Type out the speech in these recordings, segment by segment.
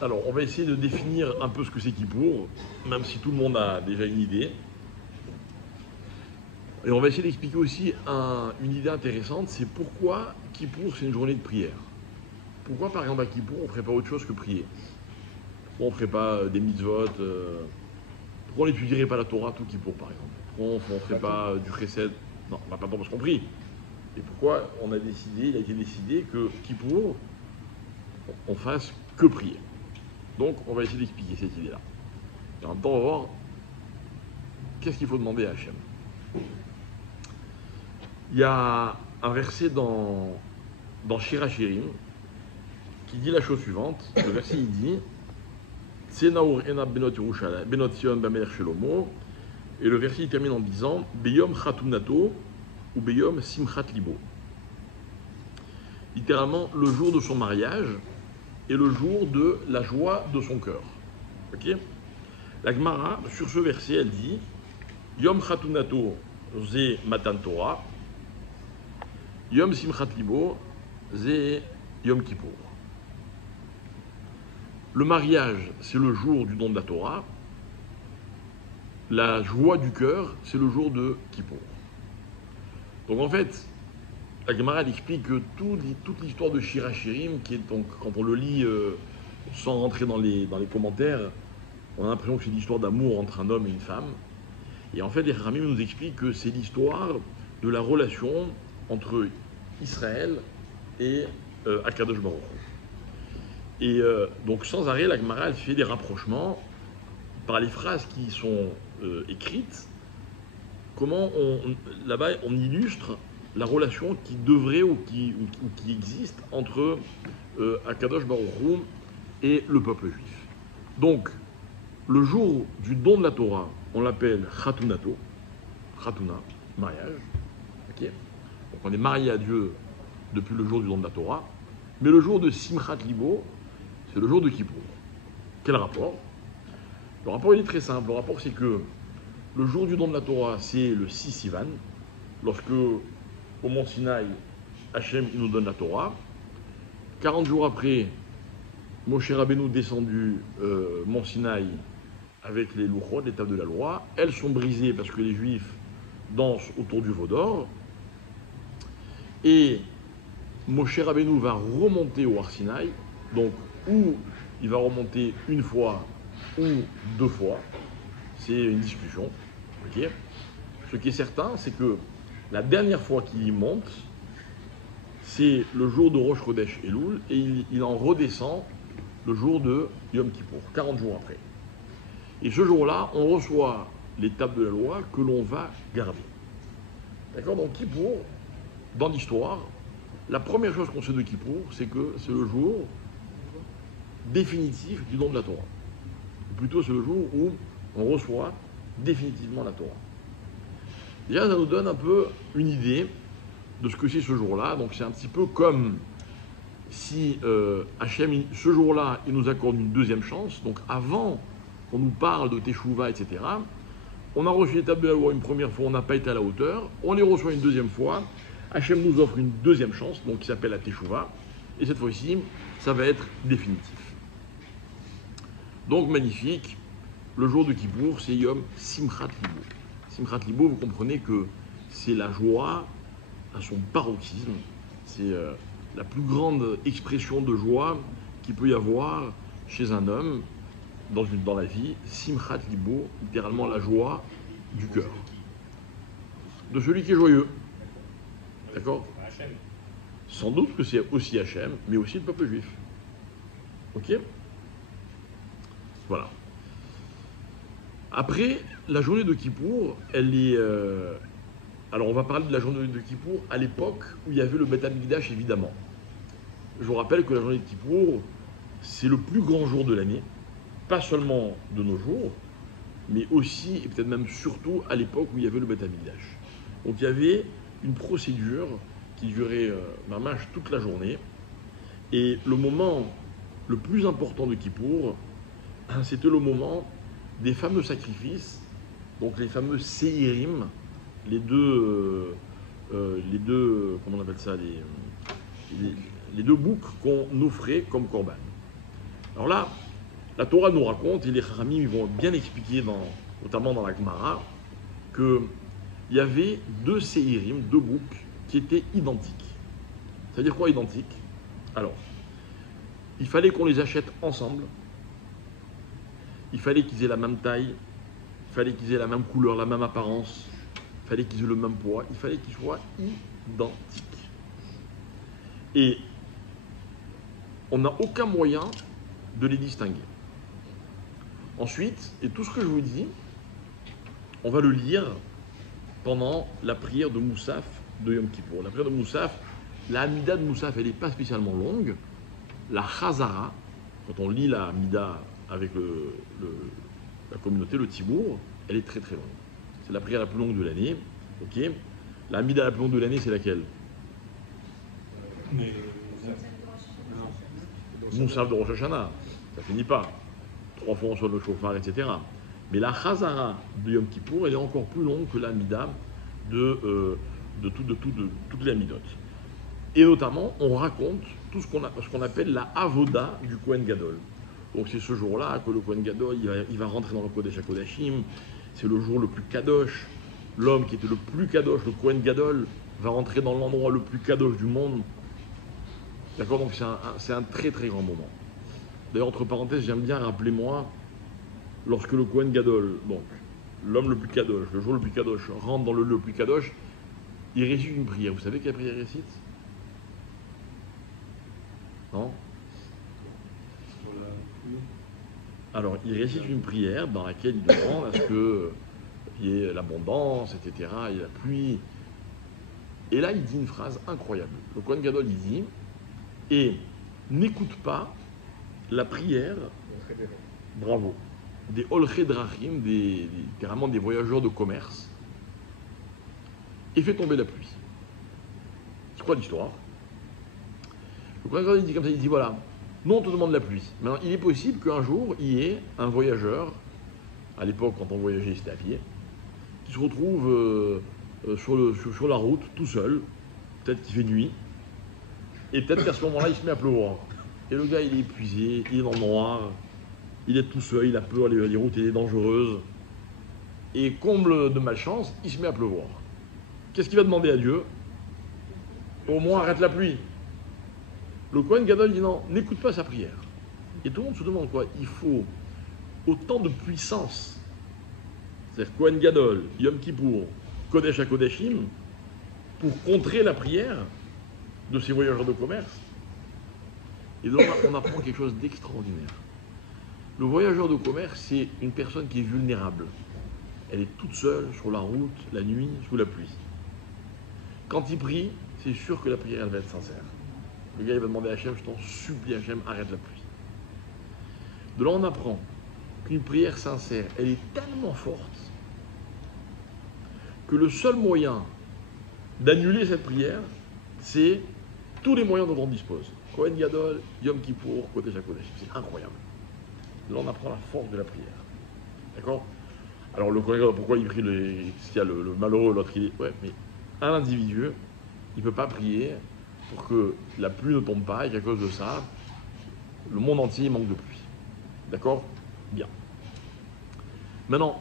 Alors, on va essayer de définir un peu ce que c'est Kippour, même si tout le monde a déjà une idée. Et on va essayer d'expliquer aussi une idée intéressante, c'est pourquoi Kippour, c'est une journée de prière. Pourquoi, par exemple, à Kippour, on ne ferait pas autre chose que prier? Pourquoi on ne ferait pas des mitzvot pourquoi on n'étudierait pas la Torah tout Kippour, par exemple? Pourquoi on ne ferait pas du chesed? Non, on n'a pas le temps parce qu'on prie. Et pourquoi il a été décidé que Kippour, on fasse que prier? Donc, on va essayer d'expliquer cette idée-là. Et en même temps, on va voir qu'est-ce qu'il faut demander à Hachem. Il y a un verset dans Shir HaShirim qui dit la chose suivante. Le verset, il dit Tsenaur ena benot Yerushalayim, benot Sion bamelech Shelomo. Et le verset, il termine en disant Beyom chatunato ou Beyom simchat libo. Littéralement, le jour de son mariage et le jour de la joie de son cœur. Ok? La Gemara, sur ce verset, elle dit Yom chatunato ze matan Torah, Yom simchat libo ze Yom Kippour. Le mariage, c'est le jour du don de la Torah. La joie du cœur, c'est le jour de Kippour. Donc en fait, la Gemara explique que toute l'histoire de Shir HaShirim, qui est donc, quand on le lit sans rentrer dans les commentaires, on a l'impression que c'est l'histoire d'amour entre un homme et une femme. Et en fait, les Ramim nous expliquent que c'est l'histoire de la relation entre Israël et Akadosh Baruch Hu. Et donc sans arrêt, la Gemara elle fait des rapprochements par les phrases qui sont écrites. Comment là-bas on illustre la relation qui devrait ou qui existe entre Akadosh Baruch Hu et le peuple juif. Donc, le jour du don de la Torah, on l'appelle Chatunato, Chatuna, mariage. Okay, donc on est marié à Dieu depuis le jour du don de la Torah. Mais le jour de Simchat Libo, c'est le jour de Kippour. Quel rapport? Le rapport il est très simple. Le rapport c'est que le jour du don de la Torah, c'est le 6 Sivan, lorsque au mont Sinaï, Hachem il nous donne la Torah. 40 jours après, Moshe Rabbeinu descendu mont Sinaï avec les louchot, les tables de la loi. Elles sont brisées parce que les Juifs dansent autour du veau d'or. Et Moshe Rabbeinu va remonter au Har Sinaï, donc ou il va remonter une fois ou deux fois, c'est une discussion. Okay. Ce qui est certain, c'est que la dernière fois qu'il y monte, c'est le jour de Rosh Chodesh Elul, et il en redescend le jour de Yom Kippour, 40 jours après. Et ce jour-là, on reçoit les tables de la loi que l'on va garder. D'accord? Donc Kippour, dans l'histoire, la première chose qu'on sait de Kippour, c'est que c'est le jour définitif du don de la Torah. Ou plutôt, c'est le jour où on reçoit définitivement la Torah. Déjà, ça nous donne un peu une idée de ce que c'est ce jour-là. Donc, c'est un petit peu comme si Hachem, ce jour-là, il nous accorde une deuxième chance. Donc, avant qu'on nous parle de Teshuvah, etc., on a reçu les tables de la loi une première fois, on n'a pas été à la hauteur. On les reçoit une deuxième fois. Hachem nous offre une deuxième chance, donc qui s'appelle la Teshuvah. Et cette fois-ci, ça va être définitif. Donc, magnifique. Le jour de Kippour, c'est Yom Simchat Libo. Simchat Libo, vous comprenez que c'est la joie à son paroxysme. C'est la plus grande expression de joie qu'il peut y avoir chez un homme dans la vie. Simchat Libo, littéralement la joie du cœur. De celui qui est joyeux. D'accord? Sans doute que c'est aussi Hachem, mais aussi le peuple juif. Ok? Voilà. Après, la journée de Kippour, elle est... alors, on va parler de la journée de Kippour à l'époque où il y avait le Beth Amikdash, évidemment. Je vous rappelle que la journée de Kippour, c'est le plus grand jour de l'année, pas seulement de nos jours, mais aussi, et peut-être même surtout, à l'époque où il y avait le Beth Amikdash. Donc, il y avait une procédure qui durait mamash toute la journée, et le moment le plus important de Kippour, c'était le moment des fameux sacrifices, donc les fameux Seirim, les deux, comment on appelle ça, les deux boucs qu'on offrait comme korban. Alors là, La Torah nous raconte, et les Chachamim vont bien expliquer, notamment dans la Gemara, qu'il y avait deux séirim, deux boucs, qui étaient identiques. C'est-à-dire quoi identiques? Alors, il fallait qu'on les achète ensemble, il fallait qu'ils aient la même taille, il fallait qu'ils aient la même couleur, la même apparence, il fallait qu'ils aient le même poids, il fallait qu'ils soient identiques. Et on n'a aucun moyen de les distinguer. Ensuite, et tout ce que je vous dis, on va le lire pendant la prière de Moussaf de Yom Kippour. La prière de Moussaf, la Hamida de Moussaf, elle n'est pas spécialement longue. La Chazara, quand on lit la Hamida avec la communauté, le Tibour, elle est très très longue. C'est la prière la plus longue de l'année. Okay. La Hamida la plus longue de l'année, c'est laquelle? Moussaf de Rosh Hashanah. Ça finit pas. 3 fois on sonne le chauffard, etc. Mais la Chazara de Yom Kippour, elle est encore plus longue que la Hamida de toutes les Hamidot. Et notamment, on raconte tout ce qu'on appelle la Avoda du Kohen Gadol. Donc c'est ce jour-là que le Kohen Gadol, il va rentrer dans le Kodesh HaKodashim. C'est le jour le plus kadosh. L'homme qui était le plus kadosh, le Kohen Gadol, va rentrer dans l'endroit le plus kadosh du monde. D'accord? Donc c'est un très très grand moment. D'ailleurs, entre parenthèses, j'aime bien rappeler moi, lorsque le Kohen Gadol, donc l'homme le plus kadosh, le jour le plus kadosh, rentre dans le lieu le plus kadosh, il récite une prière. Vous savez quelle prière il récite? Non? Alors, il récite une prière dans laquelle il demande à ce qu'il y ait l'abondance, etc., et la pluie. Et là, il dit une phrase incroyable. Le Kohen Gadol, il dit, et n'écoute pas la prière, bravo, des Olche Drachim, vraiment des voyageurs de commerce, et fait tomber la pluie. C'est quoi l'histoire? Le Kohen Gadol, il dit comme ça, il dit voilà, nous on te demande la pluie. Maintenant, il est possible qu'un jour, il y ait un voyageur, à l'époque quand on voyageait, c'était à pied, qui se retrouve sur la route, tout seul, peut-être qu'il fait nuit, et peut-être qu'à ce moment-là, il se met à pleuvoir. Et le gars, il est épuisé, il est dans le noir, il est tout seul, il a peur, les routes, il est dangereuses. Et comble de malchance, il se met à pleuvoir. Qu'est-ce qu'il va demander à Dieu? Au moins, arrête la pluie. Le Kohen Gadol dit non, n'écoute pas sa prière. Et tout le monde se demande quoi? Il faut autant de puissance. C'est-à-dire Kohen Gadol, Yom Kippour, Kodesh HaKodashim, pour contrer la prière de ces voyageurs de commerce. Et donc on apprend quelque chose d'extraordinaire. Le voyageur de commerce, c'est une personne qui est vulnérable. Elle est toute seule sur la route, la nuit, sous la pluie. Quand il prie, c'est sûr que la prière, elle va être sincère. Le gars, il va demander à Hachem, je t'en supplie Hachem, arrête la pluie. De là, on apprend qu'une prière sincère, elle est tellement forte que le seul moyen d'annuler cette prière, c'est tous les moyens dont on dispose. Kohen Gadol, Yom Kippour, Kodesh HaKodashim. C'est incroyable. Là, on apprend la force de la prière. D'accord? Alors, le Kohen Gadol, pourquoi il prie s'il y a le malheureux, l'autre, il est... Ouais, mais un individu, il ne peut pas prier pour que la pluie ne tombe pas et qu'à cause de ça, le monde entier manque de pluie. D'accord? Bien. Maintenant,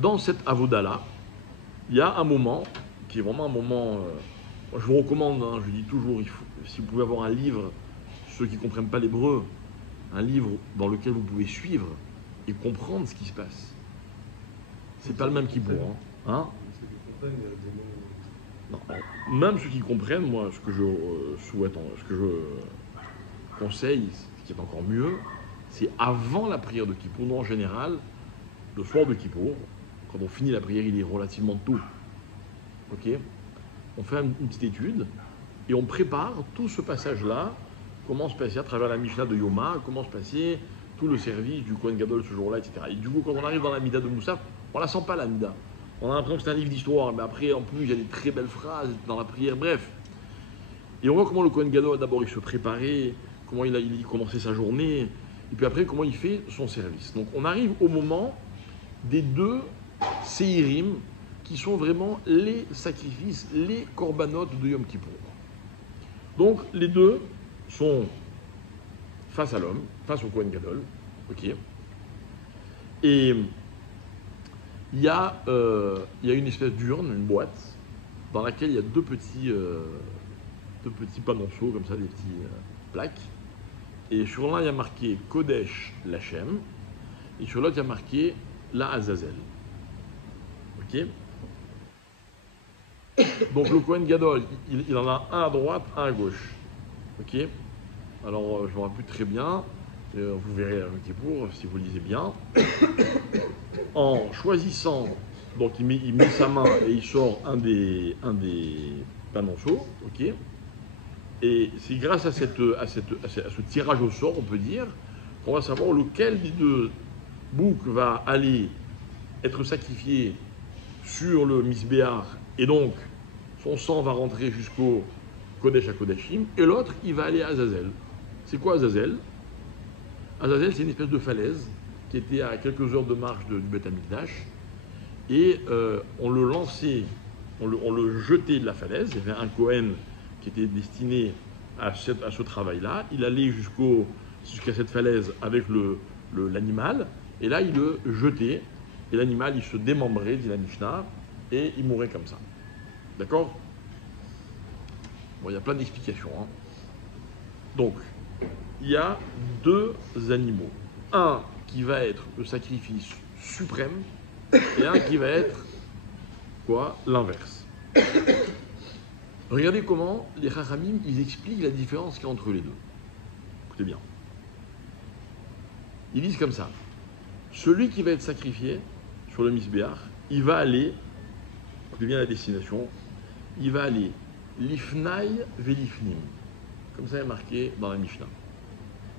dans cette avoda-là, il y a un moment qui est vraiment un moment... je vous recommande, hein, je dis toujours, si vous pouvez avoir un livre, ceux qui ne comprennent pas l'hébreu, un livre dans lequel vous pouvez suivre et comprendre ce qui se passe. C'est pas le même Kippour. Hein? Non, même ceux qui comprennent, moi, ce que je souhaite, ce que je conseille, ce qui est encore mieux, c'est avant la prière de Kippour. Nous, en général, le soir de Kippour, quand on finit la prière, il est relativement tôt. Ok? On fait une petite étude et on prépare tout ce passage-là, comment se passer à travers la Mishnah de Yoma, comment se passer tout le service du Kohen Gadol ce jour-là, etc. Et du coup, quand on arrive dans la Mida de Moussaf, on la sent pas la Mida. On a l'impression que c'est un livre d'histoire, mais après, en plus, il y a des très belles phrases dans la prière, bref. Et on voit comment le Kohen Gadol, d'abord, il se préparait, comment il commençait sa journée, et puis après, comment il fait son service. Donc, on arrive au moment des deux séirim, qui sont vraiment les sacrifices, les corbanotes de Yom Kippour. Donc, les deux sont face à l'homme, face au Kohen Gadol, ok. Et il y a une espèce d'urne, une boîte, dans laquelle il y a deux petits panonceaux, comme ça, des petites plaques. Et sur l'un, il y a marqué Kodesh Lachem, et sur l'autre, il y a marqué La Azazel. Ok? Donc le Kohen Gadol, il en a un à droite, un à gauche. Ok? Alors, je ne me rappelle plus très bien. Vous verrez à Kippour si vous lisez bien. En choisissant, donc il met sa main et il sort un des panonceaux, ok. Et c'est grâce à ce tirage au sort, on peut dire, qu'on va savoir lequel des deux boucs va aller être sacrifié sur le Misbéach, et donc son sang va rentrer jusqu'au Kodesh HaKodashim, et l'autre, il va aller à Azazel. C'est quoi Azazel? Azazel, c'est une espèce de falaise qui était à quelques heures de marche du Beth Amikdash, et on le lançait, on le jetait de la falaise. Il y avait un Kohen qui était destiné à ce travail-là. Il allait jusqu'à cette falaise avec l'animal, et là il le jetait, et l'animal il se démembrait, dit la Mishnah, et il mourait comme ça. D'accord? Bon, il y a plein d'explications, hein. Donc, il y a deux animaux. Un qui va être le sacrifice suprême, et un qui va être, quoi? L'inverse. Regardez comment les Chachamim, ils expliquent la différence qu'il y a entre les deux. Écoutez bien. Ils disent comme ça. Celui qui va être sacrifié sur le Misbéach, il va aller, écoutez bien la destination, il va aller l'ifnaï velifnim. Comme ça est marqué dans la Mishnah.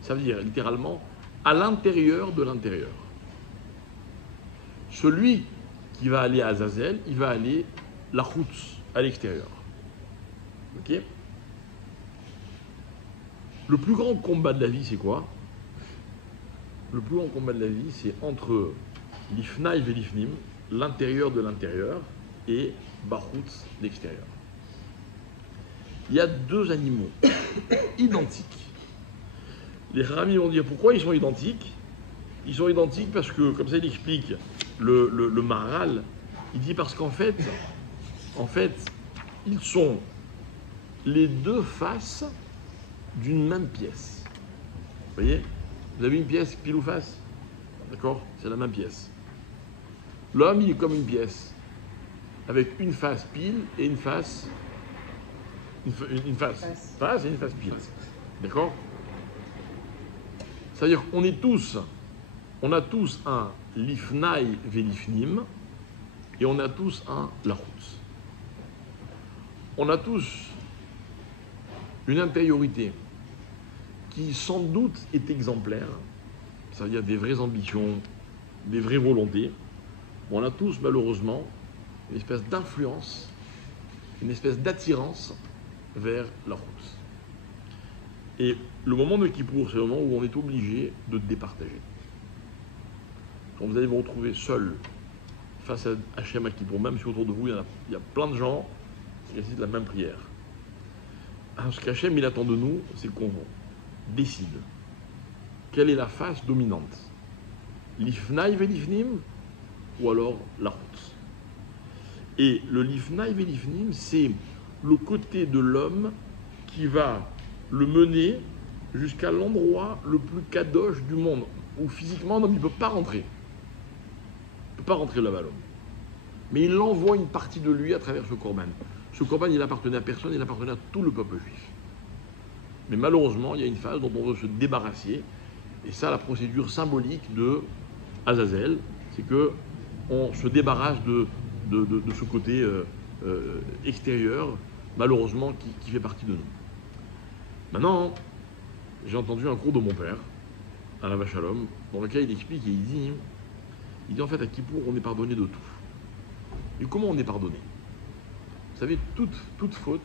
Ça veut dire littéralement à l'intérieur de l'intérieur. Celui qui va aller à Azazel, il va aller la chutz, à l'extérieur. Ok? Le plus grand combat de la vie, c'est quoi? Le plus grand combat de la vie, c'est entre l'ifnaï et l'ifnim, l'intérieur de l'intérieur, et bachutz, l'extérieur. Il y a deux animaux identiques. Les Rami vont dire pourquoi ils sont identiques. Ils sont identiques parce que, comme ça il explique le Maharal, il dit parce qu'en fait, ils sont les deux faces d'une même pièce. Vous voyez? Vous avez une pièce pile ou face? D'accord? C'est la même pièce. L'homme, il est comme une pièce, avec une face pile et une face face et une face pile. D'accord? C'est-à-dire qu'on on a tous un lifnaï velifnim et on a tous un lachutz. On a tous une intériorité qui sans doute est exemplaire, c'est-à-dire des vraies ambitions, des vraies volontés. On a tous malheureusement une espèce d'influence, une espèce d'attirance vers la route. Et le moment de Kippour, c'est le moment où on est obligé de départager. Quand vous allez vous retrouver seul face à Hachem à Kippour, même si autour de vous il y a plein de gens qui récitent la même prière. Ce qu'Hachem il attend de nous, c'est qu'on décide quelle est la face dominante. L'ifnaï velifnim ou alors la route. Et le lifnaï velifnim, c'est le côté de l'homme qui va le mener jusqu'à l'endroit le plus kadosh du monde, où physiquement l'homme ne peut pas rentrer. Il ne peut pas rentrer là-bas l'homme. Mais il envoie une partie de lui à travers ce korban. Ce korban, il appartenait à personne, il appartenait à tout le peuple juif. Mais malheureusement, il y a une phase dont on veut se débarrasser, et ça, la procédure symbolique de Azazel, c'est qu'on se débarrasse de ce côté extérieur, malheureusement, qui fait partie de nous. Maintenant, j'ai entendu un cours de mon père, à la Vachalom, dans lequel il explique et il dit en fait à Kippour, on est pardonné de tout. Et comment on est pardonné? Vous savez, toute faute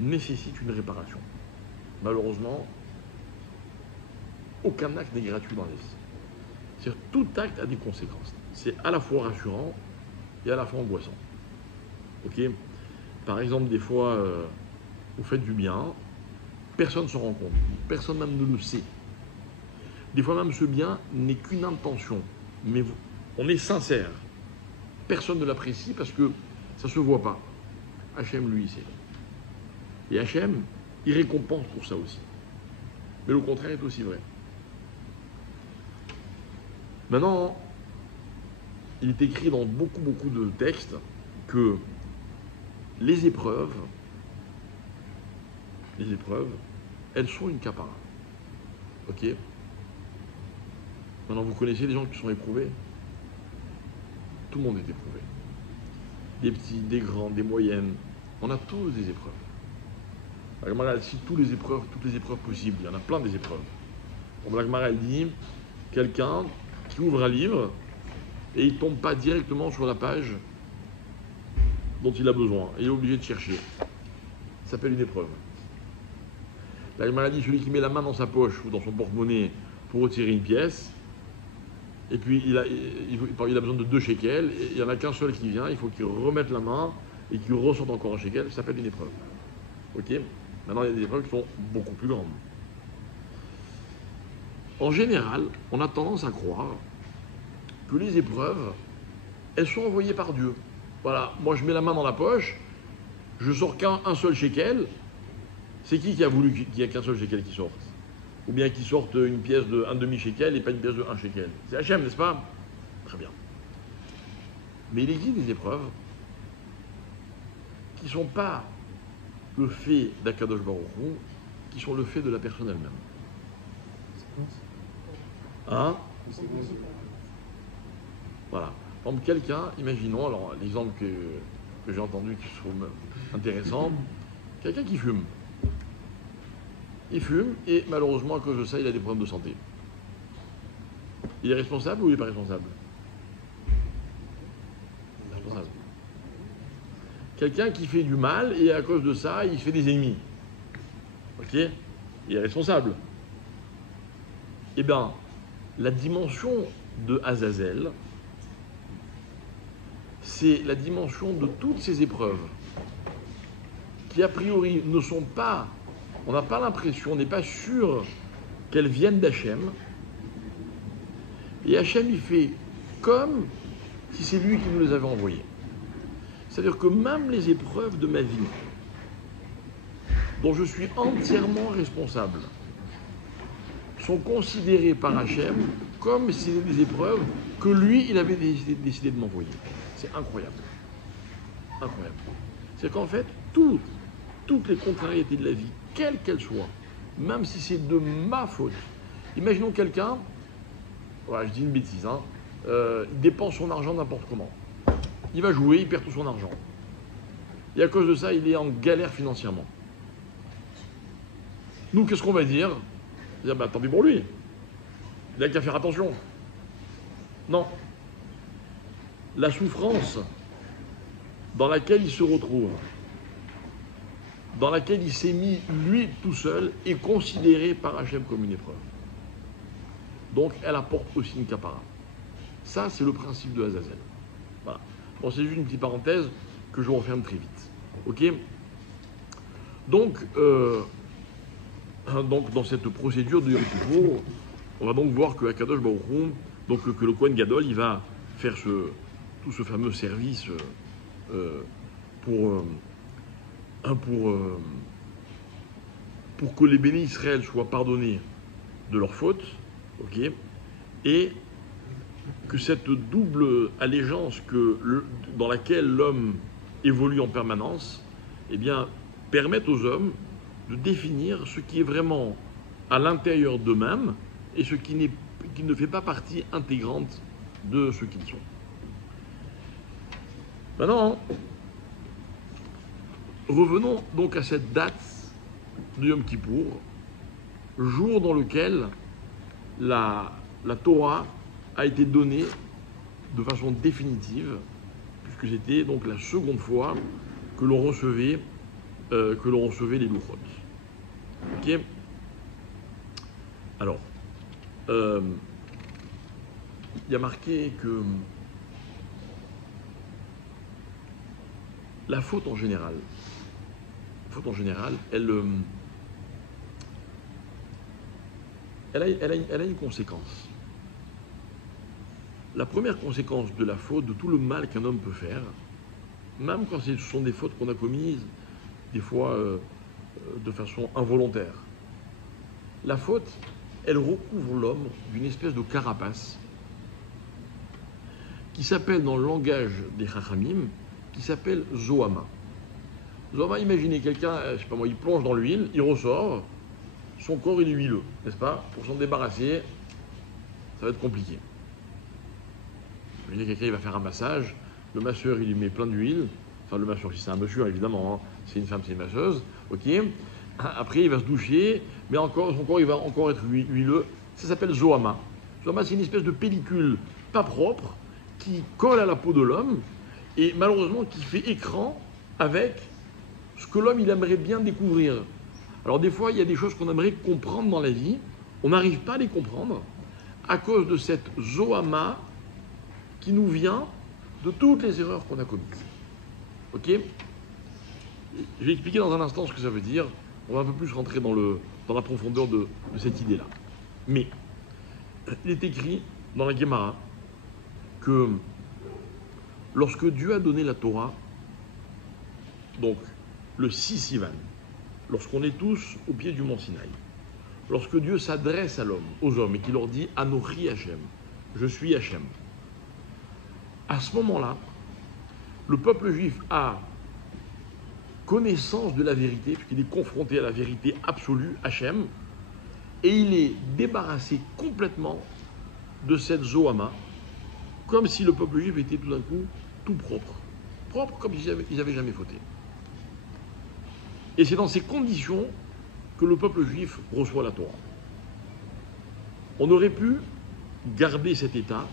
nécessite une réparation. Malheureusement, aucun acte n'est gratuit dans la vie. C'est-à-dire, tout acte a des conséquences. C'est à la fois rassurant et à la fois angoissant. Ok? Par exemple, des fois, vous faites du bien, personne ne s'en rend compte, personne même ne le sait. Des fois même, ce bien n'est qu'une intention mais on est sincère. Personne ne l'apprécie parce que ça ne se voit pas. Hachem, lui, sait. Et Hachem, il récompense pour ça aussi. Mais le contraire est aussi vrai. Maintenant, il est écrit dans beaucoup de textes que les épreuves, elles sont une capara. Ok? Maintenant, vous connaissez des gens qui sont éprouvés? Tout le monde est éprouvé. Des petits, des grands, des moyennes. On a tous des épreuves. La Gemara, elle cite toutes les épreuves possibles. Il y en a plein des épreuves. Donc la Gemara, elle dit, quelqu'un qui ouvre un livre et il ne tombe pas directement sur la page dont il a besoin. Et il est obligé de chercher. Ça s'appelle une épreuve. La Gemara dit, celui qui met la main dans sa poche ou dans son porte-monnaie pour retirer une pièce, et puis il a besoin de 2 shekels, et il n'y en a qu'un seul qui vient, il faut qu'il remette la main et qu'il ressorte encore un shekel, ça s'appelle une épreuve. Ok? Maintenant, il y a des épreuves qui sont beaucoup plus grandes. En général, on a tendance à croire que les épreuves, elles sont envoyées par Dieu. Voilà, moi je mets la main dans la poche, je sors qu'un seul shekel, c'est qui a voulu qu'il n'y ait qu'un seul shekel qui sorte? Ou bien qu'il sorte une pièce de 1 demi-shekel et pas une pièce de 1 shekel? C'est Hachem, n'est-ce pas? Très bien. Mais il existe des épreuves qui ne sont pas le fait d'Akadosh Baruch Hu, qui sont le fait de la personne elle-même. Hein? Voilà. Par exemple, quelqu'un, imaginons, alors l'exemple que j'ai entendu qui se trouve intéressant, quelqu'un qui fume. Il fume et malheureusement, à cause de ça, il a des problèmes de santé. Il est responsable ou il n'est pas responsable? Responsable. Quelqu'un qui fait du mal et à cause de ça, il se fait des ennemis. Ok? Il est responsable. Eh bien, la dimension de Azazel, c'est la dimension de toutes ces épreuves qui, a priori, ne sont pas, on n'a pas l'impression, on n'est pas sûr qu'elles viennent d'Hachem. Et Hachem, il fait comme si c'est lui qui nous les avait envoyées. C'est-à-dire que même les épreuves de ma vie, dont je suis entièrement responsable, sont considérées par Hachem comme si c'était des épreuves que lui, il avait décidé de m'envoyer. C'est incroyable. Incroyable. C'est qu'en fait, toutes les contrariétés de la vie, quelles qu'elles soient, même si c'est de ma faute. Imaginons quelqu'un, voilà, je dis une bêtise, hein, il dépense son argent n'importe comment. Il va jouer, il perd tout son argent. Et à cause de ça, il est en galère financièrement. Nous, qu'est-ce qu'on va dire? On va dire, tant pis pour lui. Il n'a qu'à faire attention. Non. La souffrance dans laquelle il se retrouve, dans laquelle il s'est mis lui tout seul, est considérée par Hachem comme une épreuve. Donc elle apporte aussi une capara. Ça, c'est le principe de Azazel. Voilà. Bon, c'est juste une petite parenthèse que je referme très vite. Ok? Donc, dans cette procédure de Yom Kippour, on va donc voir que Akadosh Baruch Hu, donc que le Kohen Gadol, il va faire tout ce fameux service pour que les bénis Israël soient pardonnés de leurs fautes, ok, et que cette double allégeance dans laquelle l'homme évolue en permanence, eh bien, permette aux hommes de définir ce qui est vraiment à l'intérieur d'eux-mêmes et ce qui ne fait pas partie intégrante de ce qu'ils sont. Maintenant, revenons donc à cette date de Yom Kippour, jour dans lequel la Torah a été donnée de façon définitive, puisque c'était donc la seconde fois que l'on recevait les Luchot. Ok? Alors, il y a marqué que la faute en général, elle a une conséquence. la première conséquence de la faute, de tout le mal qu'un homme peut faire, même quand ce sont des fautes qu'on a commises, des fois de façon involontaire, la faute, elle recouvre l'homme d'une espèce de carapace qui s'appelle dans le langage des Chachamim, qui s'appelle Zohama. Zohama, imaginez quelqu'un, je sais pas moi, il plonge dans l'huile, il ressort, son corps il est huileux, n'est-ce pas? Pour s'en débarrasser, ça va être compliqué. Imaginez quelqu'un, il va faire un massage, le masseur il lui met plein d'huile, enfin le masseur si c'est un monsieur évidemment, hein. C'est une femme, c'est une masseuse, ok. Après il va se doucher, mais encore, son corps il va encore être huileux, ça s'appelle Zohama. Zohama c'est une espèce de pellicule pas propre, qui colle à la peau de l'homme, et malheureusement qui fait écran avec ce que l'homme il aimerait bien découvrir. Alors des fois il y a des choses qu'on aimerait comprendre dans la vie, on n'arrive pas à les comprendre, à cause de cette Zohama qui nous vient de toutes les erreurs qu'on a commises. Ok? Je vais expliquer dans un instant ce que ça veut dire. On va un peu plus rentrer dans la profondeur de cette idée-là. Mais, il est écrit dans la Gemara que lorsque Dieu a donné la Torah, donc le 6 Sivan, lorsqu'on est tous au pied du mont Sinaï, lorsque Dieu s'adresse à l'homme, aux hommes, et qu'il leur dit « Anochi Hachem », « Je suis Hachem », à ce moment-là, le peuple juif a connaissance de la vérité, puisqu'il est confronté à la vérité absolue, Hachem, et il est débarrassé complètement de cette Zohama, comme si le peuple juif était tout d'un coup tout propre. Propre comme s'ils n'avaient jamais fauté. Et c'est dans ces conditions que le peuple juif reçoit la Torah. On aurait pu garder cet état.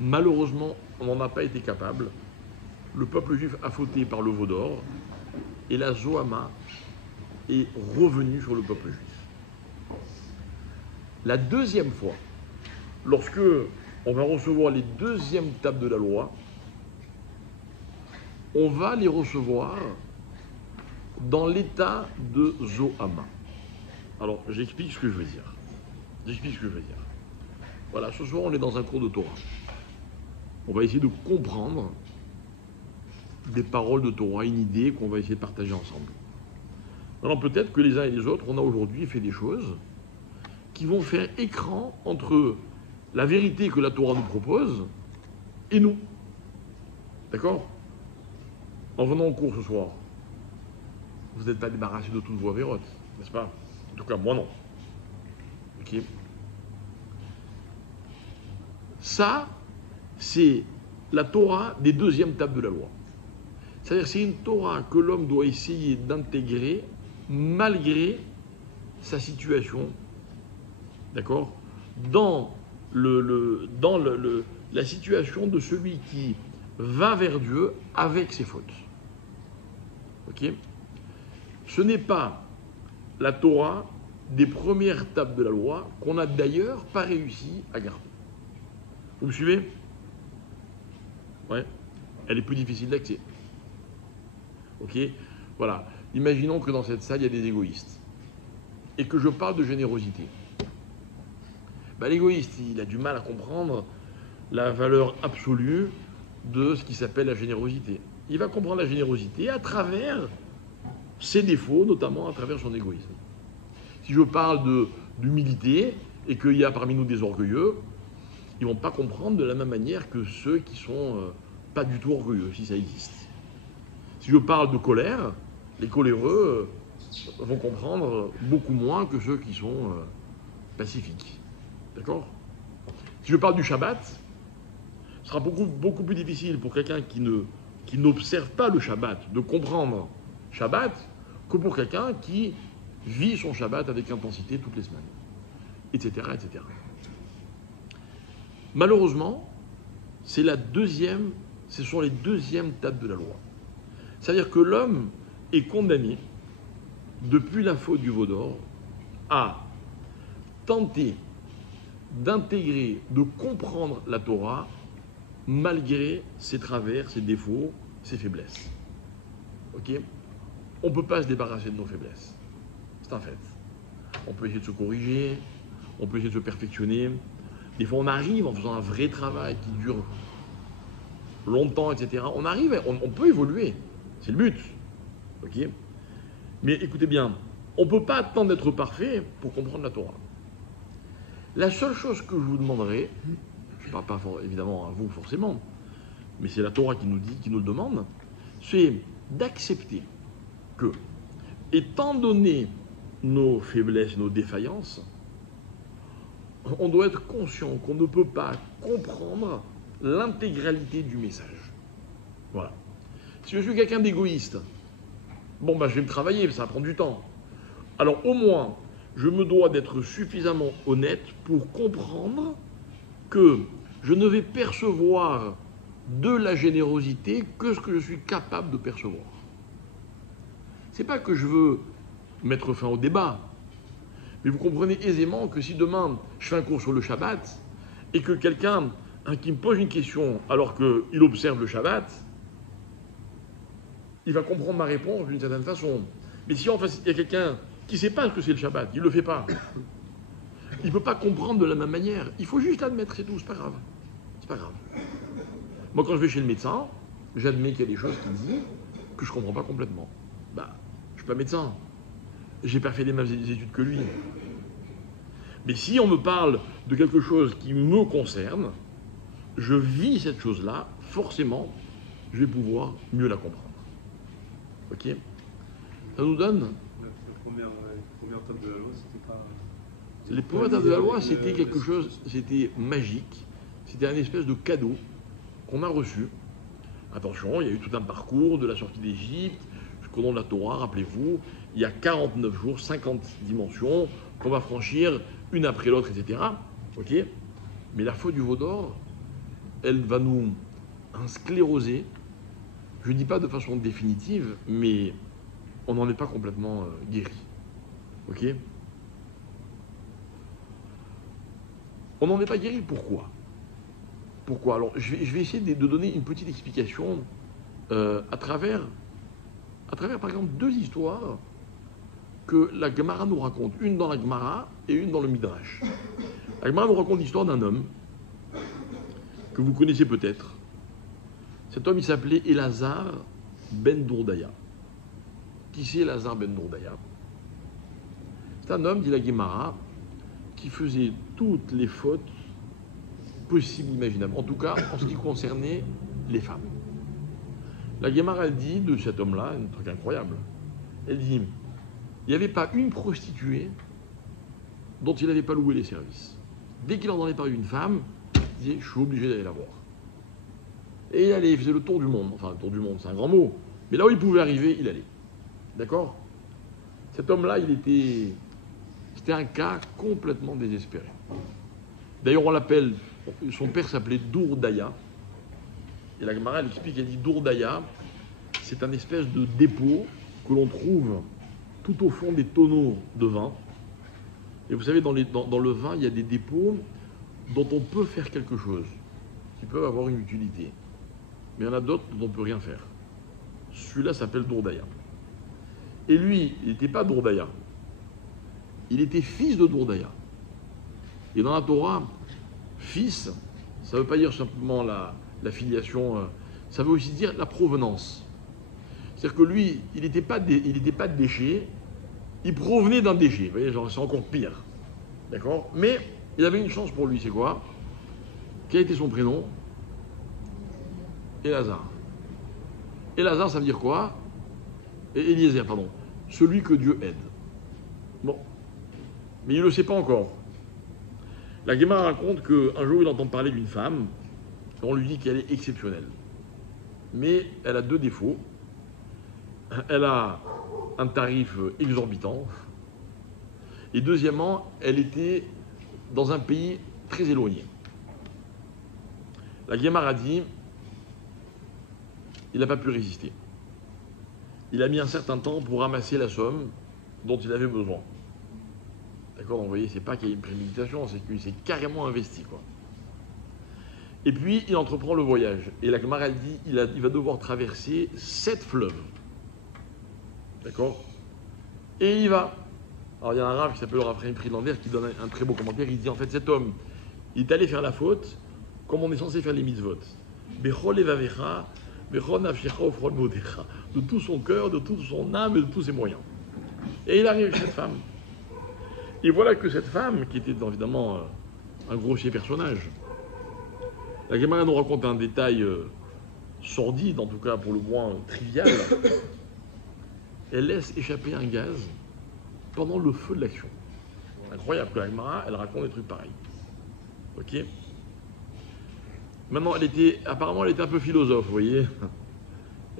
Malheureusement, on n'en a pas été capable. Le peuple juif a fauté par le veau d'or et la Zohama est revenue sur le peuple juif. La deuxième fois, lorsque on va recevoir les deuxièmes tables de la loi, on va les recevoir dans l'état de Zohama. Alors, j'explique ce que je veux dire. Voilà, ce soir, on est dans un cours de Torah. On va essayer de comprendre des paroles de Torah, une idée qu'on va essayer de partager ensemble. Alors peut-être que les uns et les autres, on a aujourd'hui fait des choses qui vont faire écran entre la vérité que la Torah nous propose et nous. D'accord? En venant au cours ce soir, vous n'êtes pas débarrassé de toutes vos avérotes, n'est-ce pas? En tout cas, moi non. Ok? Ça, c'est la Torah des deuxièmes tables de la loi. C'est-à-dire c'est une Torah que l'homme doit essayer d'intégrer malgré sa situation, d'accord, dans la situation de celui qui va vers Dieu avec ses fautes. Ok? Ce n'est pas la Torah des premières tables de la loi qu'on n'a d'ailleurs pas réussi à garder. Vous me suivez? Ouais. Elle est plus difficile d'accès. Ok? Voilà. Imaginons que dans cette salle, il y a des égoïstes. Et que je parle de générosité. L'égoïste, il a du mal à comprendre la valeur absolue de ce qui s'appelle la générosité. Il va comprendre la générosité à travers ses défauts, notamment à travers son égoïsme. Si je parle d'humilité et qu'il y a parmi nous des orgueilleux, ils ne vont pas comprendre de la même manière que ceux qui ne sont pas du tout orgueilleux, si ça existe. Si je parle de colère, les coléreux vont comprendre beaucoup moins que ceux qui sont pacifiques. D'accord? Si je parle du Shabbat, ce sera beaucoup plus difficile pour quelqu'un qui n'observe pas le Shabbat de comprendre Shabbat que pour quelqu'un qui vit son Shabbat avec intensité toutes les semaines, etc., etc. Malheureusement, ce sont les deuxièmes tables de la loi. C'est-à-dire que l'homme est condamné, depuis la faute du veau d'or, à tenter d'intégrer, de comprendre la Torah malgré ses travers, ses défauts, ses faiblesses. Ok? On ne peut pas se débarrasser de nos faiblesses. C'est un fait. On peut essayer de se corriger, on peut essayer de se perfectionner, Des fois, on arrive en faisant un vrai travail qui dure longtemps, etc. On arrive, on peut évoluer. C'est le but. Ok. Mais écoutez bien, on ne peut pas attendre d'être parfait pour comprendre la Torah. La seule chose que je vous demanderai, je ne parle pas évidemment à vous forcément, mais c'est la Torah qui nous dit, qui nous le demande, c'est d'accepter que, étant donné nos faiblesses, nos défaillances, on doit être conscient qu'on ne peut pas comprendre l'intégralité du message. Voilà. Si je suis quelqu'un d'égoïste, bon ben je vais me travailler, ça va prendre du temps. Alors au moins, je me dois d'être suffisamment honnête pour comprendre que je ne vais percevoir de la générosité que ce que je suis capable de percevoir. C'est pas que je veux mettre fin au débat, mais vous comprenez aisément que si demain je fais un cours sur le Shabbat et que quelqu'un qui me pose une question alors qu'il observe le Shabbat, il va comprendre ma réponse d'une certaine façon. Mais si en face il y a quelqu'un qui ne sait pas ce que c'est le Shabbat, il ne le fait pas, il ne peut pas comprendre de la même manière. Il faut juste l'admettre, c'est tout, c'est pas grave. C'est pas grave. Moi, quand je vais chez le médecin, j'admets qu'il y a des choses qu'il dit que je ne comprends pas complètement. Bah, je ne suis pas médecin. J'ai pas fait les mêmes études que lui. Mais si on me parle de quelque chose qui me concerne, je vis cette chose-là, forcément, je vais pouvoir mieux la comprendre. Ok? Ça nous donne. Les premières tables de la loi, c'était pas. Les premières tables de la loi, c'était quelque chose, c'était magique. C'était un espèce de cadeau qu'on a reçu. Attention, il y a eu tout un parcours de la sortie d'Égypte jusqu'au nom de la Torah, rappelez-vous. Il y a 49 jours, 50 dimensions qu'on va franchir une après l'autre, etc. Ok? Mais la faute du veau d'or, elle va nous scléroser. Je ne dis pas de façon définitive, mais on n'en est pas complètement guéri. Ok? On n'en est pas guéri, pourquoi? Pourquoi? Alors, je vais essayer de donner une petite explication à travers, par exemple, deux histoires que la Gemara nous raconte. Une dans la Gemara et une dans le Midrash. La Gemara nous raconte l'histoire d'un homme que vous connaissez peut-être. Cet homme, il s'appelait Elazar ben Dourdaya. Qui c'est Elazar ben Dourdaya? C'est un homme, dit la Gemara, qui faisait toutes les fautes possibles, imaginables. En tout cas, en ce qui concernait les femmes. La Gemara, elle dit de cet homme-là, un truc incroyable. Elle dit, il n'y avait pas une prostituée dont il n'avait pas loué les services. Dès qu'il entendait parler d'une femme, il disait, je suis obligé d'aller la voir. Et il allait, il faisait le tour du monde. Enfin, le tour du monde, c'est un grand mot. Mais là où il pouvait arriver, il allait. D'accord? Cet homme-là, c'était un cas complètement désespéré. D'ailleurs, on l'appelle, son père s'appelait Dourdaya. Et la Gemara, elle explique, elle dit Dourdaya, c'est un espèce de dépôt que l'on trouve tout au fond des tonneaux de vin. Et vous savez, dans le vin, il y a des dépôts dont on peut faire quelque chose, qui peuvent avoir une utilité. Mais il y en a d'autres dont on ne peut rien faire. Celui-là s'appelle Dourdaya. Et lui, il n'était pas Dourdaya. Il était fils de Dourdaya. Et dans la Torah, fils, ça ne veut pas dire simplement la filiation, ça veut aussi dire la provenance. C'est-à-dire que lui, il n'était pas de déchet, il provenait d'un déchet. Vous voyez, genre, c'est encore pire. D'accord? Mais il avait une chance pour lui, c'est quoi? Quel était son prénom? Elazar. Elazar, ça veut dire quoi? Eliezer, pardon. Celui que Dieu aide. Bon. Mais il ne le sait pas encore. La Gemara raconte qu'un jour, il entend parler d'une femme, et on lui dit qu'elle est exceptionnelle. Mais elle a deux défauts. Elle a un tarif exorbitant. Et deuxièmement, elle était dans un pays très éloigné. La Gemara dit, il n'a pas pu résister. Il a mis un certain temps pour ramasser la somme dont il avait besoin. D'accord? Donc vous voyez, c'est pas qu'il y a une préméditation, c'est qu'il s'est carrément investi, quoi. Et puis, il entreprend le voyage. Et la Gemara, elle dit, il va devoir traverser 7 fleuves. D'accord? Et il va. Alors, il y a un rave qui s'appelle le Raphaël Friedlander qui donne un très beau commentaire. Il dit, en fait, cet homme, Il est allé faire la faute comme on est censé faire les mitzvot. Bechol evavecha, bechol nafshecha ufrol modecha. De tout son cœur, de toute son âme et de tous ses moyens. Et il arrive chez cette femme. Et voilà que cette femme, qui était évidemment un grossier personnage, la Gemara nous raconte un détail sordide, en tout cas pour le moins trivial. Elle laisse échapper un gaz pendant le feu de l'action. Incroyable que la Gemara, elle raconte des trucs pareils. Ok. Maintenant, apparemment, elle était un peu philosophe, vous voyez.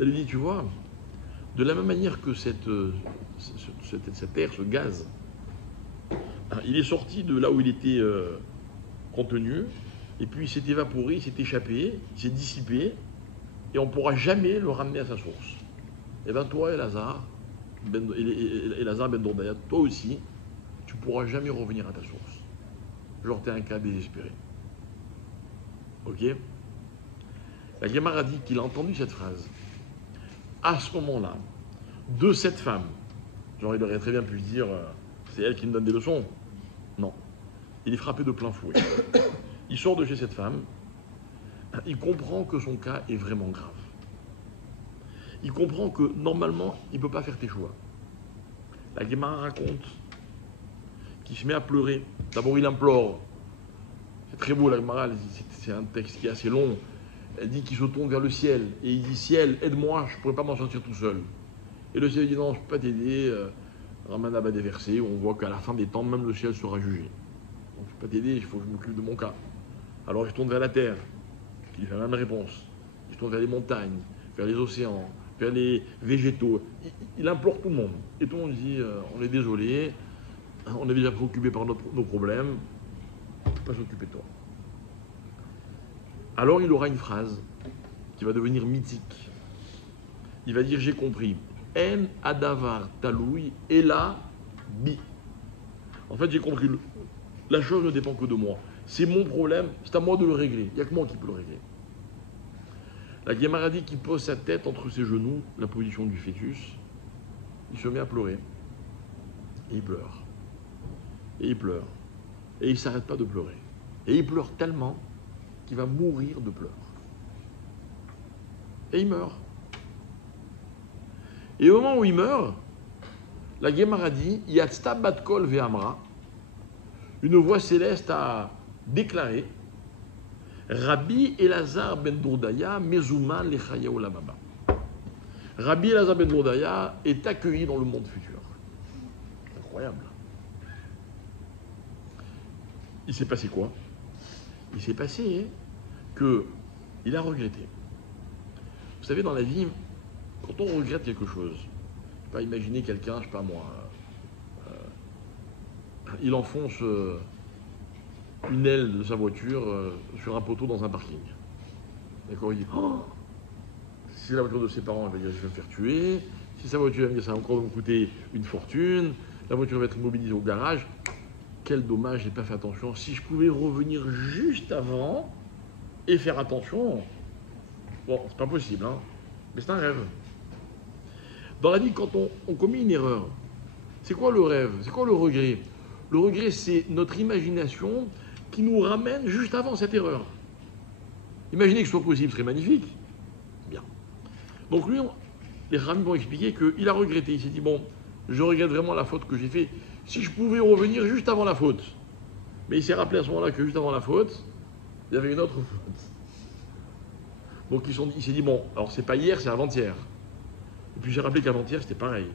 Elle dit, tu vois, de la même manière que cette air, ce gaz, il est sorti de là où il était contenu, et puis il s'est évaporé, il s'est échappé, il s'est dissipé, et on ne pourra jamais le ramener à sa source. Et bien toi, Elazar Ben Dourdaya, toi aussi, tu ne pourras jamais revenir à ta source. Genre, t'es un cas désespéré. Ok. La Gemara dit qu'il a entendu cette phrase. À ce moment-là, de cette femme, genre il aurait très bien pu se dire, c'est elle qui me donne des leçons. Non. Il est frappé de plein fouet. Il sort de chez cette femme, il comprend que son cas est vraiment grave. Il comprend que normalement, il ne peut pas faire tes choix. La Gemara raconte qu'il se met à pleurer. D'abord, il implore. C'est très beau, la Gemara, c'est un texte qui est assez long. Elle dit qu'il se tourne vers le ciel. Et il dit, ciel, aide-moi, je ne pourrais pas m'en sortir tout seul. Et le ciel dit, non, je ne peux pas t'aider. Ramana va des versets où on voit qu'à la fin des temps, même le ciel sera jugé. Donc, je ne peux pas t'aider, il faut que je m'occupe de mon cas. Alors il se tourne vers la terre, qui lui fait la même réponse. Il se tourne vers les montagnes, vers les océans, vers les végétaux. Il implore tout le monde. Et tout le monde dit, on est désolé, on est déjà préoccupé par nos problèmes, on ne peut pas s'occuper de toi. Alors il aura une phrase qui va devenir mythique. Il va dire, j'ai compris. En adavar taloui ela bi. En fait, j'ai compris. La chose ne dépend que de moi. C'est mon problème, c'est à moi de le régler. Il n'y a que moi qui peux le régler. La Gemara dit qu'il pose sa tête entre ses genoux, la position du fœtus. Il se met à pleurer. Et il pleure. Et il pleure. Et il ne s'arrête pas de pleurer. Et il pleure tellement qu'il va mourir de pleurs. Et il meurt. Et au moment où il meurt, la Gemara dit, Yatzta bat kol ve'amra, une voix céleste a déclaré, Rabbi Elazar ben Dourdaya mezouman lechaya olamaba. Rabbi Elazar ben Dourdaya est accueilli dans le monde futur. C'est incroyable. Il s'est passé quoi? Il s'est passé qu'il a regretté. Vous savez, dans la vie, quand on regrette quelque chose, je ne peux pas imaginer quelqu'un, je ne sais pas moi, il enfonce une aile de sa voiture sur un poteau dans un parking. D'accord, il dit, oh, si c'est la voiture de ses parents, il va dire, je vais me faire tuer. Si sa voiture, il va me dire, ça va encore me coûter une fortune. La voiture va être immobilisée au garage. Quel dommage, j'ai pas fait attention. Si je pouvais revenir juste avant et faire attention, bon, c'est pas possible, hein, mais c'est un rêve. Dans la vie, quand on commet une erreur, c'est quoi le rêve? C'est quoi le regret? Le regret, c'est notre imagination qui nous ramène juste avant cette erreur. Imaginez que ce soit possible, ce serait magnifique. Bien. Donc lui, les rabbins vont expliquer qu'il a regretté. Il s'est dit, bon, je regrette vraiment la faute que j'ai faite. Si je pouvais revenir juste avant la faute. Mais il s'est rappelé à ce moment-là que juste avant la faute, il y avait une autre faute. Donc il s'est dit, bon, alors c'est pas hier, c'est avant-hier. Et puis j'ai rappelé qu'avant-hier, c'était pareil.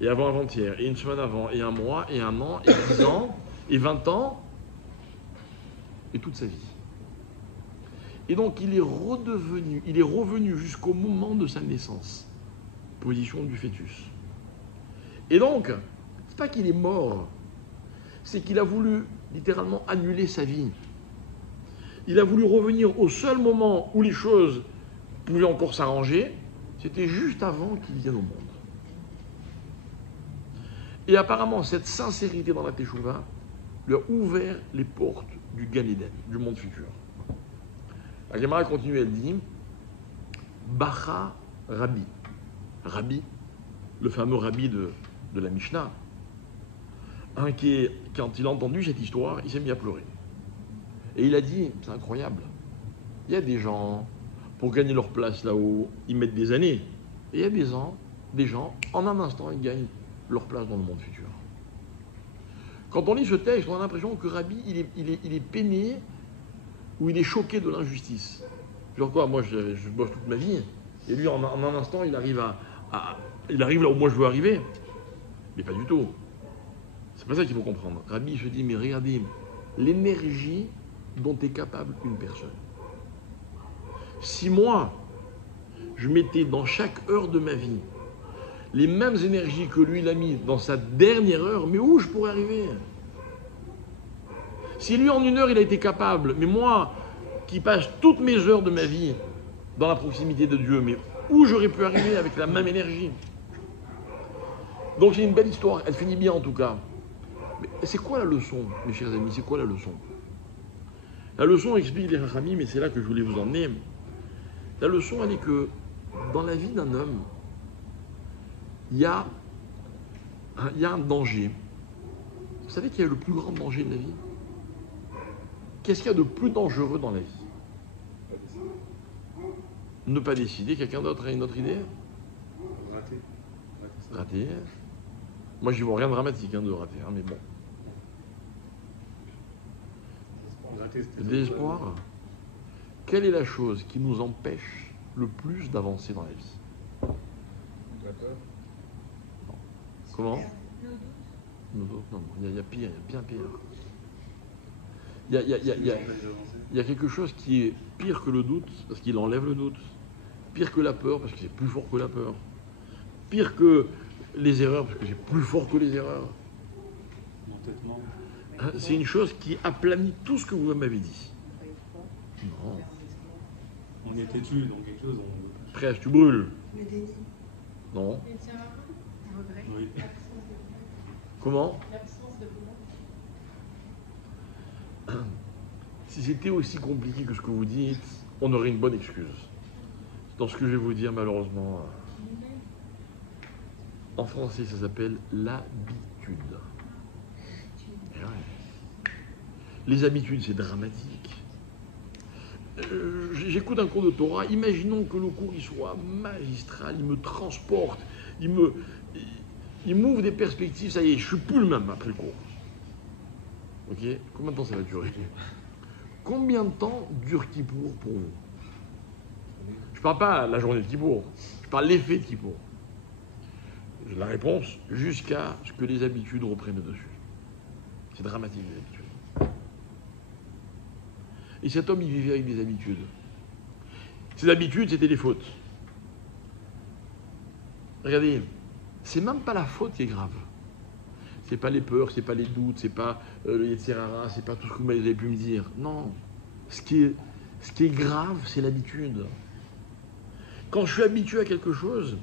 Et avant-avant-hier, et une semaine avant, et un mois, et un an, et 10 ans, et 20 ans, et toute sa vie. Et donc il est revenu jusqu'au moment de sa naissance, position du fœtus. Et donc, c'est pas qu'il est mort, c'est qu'il a voulu littéralement annuler sa vie. Il a voulu revenir au seul moment où les choses pouvaient encore s'arranger, c'était juste avant qu'il vienne au monde. Et apparemment, cette sincérité dans la Teshuvah lui a ouvert les portes du Gan Eden, du monde futur. La Gemara continue, elle dit Bacha Rabbi. Rabbi, le fameux Rabbi de la Mishnah, quand il a entendu cette histoire, il s'est mis à pleurer. Et il a dit, c'est incroyable, il y a des gens, pour gagner leur place là-haut, ils mettent des années. Et il y a des gens, en un instant, ils gagnent leur place dans le monde futur. Quand on lit ce texte, on a l'impression que Rabbi, il est peiné ou il est choqué de l'injustice. Genre quoi, moi je bosse toute ma vie, et lui en un instant il arrive il arrive là où moi je veux arriver. Mais pas du tout. C'est pas ça qu'il faut comprendre. Rabbi se dit, mais regardez, l'énergie dont est capable une personne. Si moi, je mettais dans chaque heure de ma vie les mêmes énergies que lui il a mis dans sa dernière heure, mais où je pourrais arriver? Si lui en une heure il a été capable, mais moi qui passe toutes mes heures de ma vie dans la proximité de Dieu, mais où j'aurais pu arriver avec la même énergie? Donc c'est une belle histoire, elle finit bien en tout cas. Mais c'est quoi la leçon, mes chers amis? C'est quoi la leçon? La leçon, explique les Rachamim, mais c'est là que je voulais vous emmener. La leçon, elle est que dans la vie d'un homme, il y a un danger. Vous savez qu'il y a le plus grand danger de la vie? Qu'est-ce qu'il y a de plus dangereux dans la vie? Ne pas décider. Quelqu'un d'autre a une autre idée? Raté. Rater. Moi, j'y vois rien de dramatique de rater, mais bon. Raté, c'était Le désespoir. Quelle est la chose qui nous empêche le plus d'avancer dans la vie? la peur. Comment? Non, il y a pire, il y a bien pire. Il y a quelque chose qui est pire que le doute, parce qu'il enlève le doute. Pire que la peur, parce que c'est plus fort que la peur. Pire que les erreurs, parce que c'est plus fort que les erreurs. L'entêtement. C'est une chose qui aplanit tout ce que vous m'avez dit. Non. On est têtu dans quelque chose, on... Presque, tu brûles. Le déni. Non. Regret. Oui. Comment? L'absence de bonheur. Si c'était aussi compliqué que ce que vous dites, on aurait une bonne excuse. Dans ce que je vais vous dire, malheureusement, en français, ça s'appelle l'habitude. Et ouais. Les habitudes, c'est dramatique. J'écoute un cours de Torah, imaginons que le cours il soit magistral, il me transporte, il m'ouvre des perspectives, ça y est, je suis plus le même après le cours. Ok? Combien de temps ça va durer? Combien de temps dure Kippour pour vous? Je ne parle pas la journée de Kippour, je parle l'effet de Kippour. La réponse, jusqu'à ce que les habitudes reprennent le dessus. C'est dramatique, les habitudes. Et cet homme, il vivait avec des habitudes. Ces habitudes, c'était des fautes. Regardez, c'est même pas la faute qui est grave. C'est pas les peurs, c'est pas les doutes, c'est pas le Yetzirara, c'est pas tout ce que vous avez pu me dire. Non. Ce qui est grave, c'est l'habitude. Quand je suis habitué à quelque chose,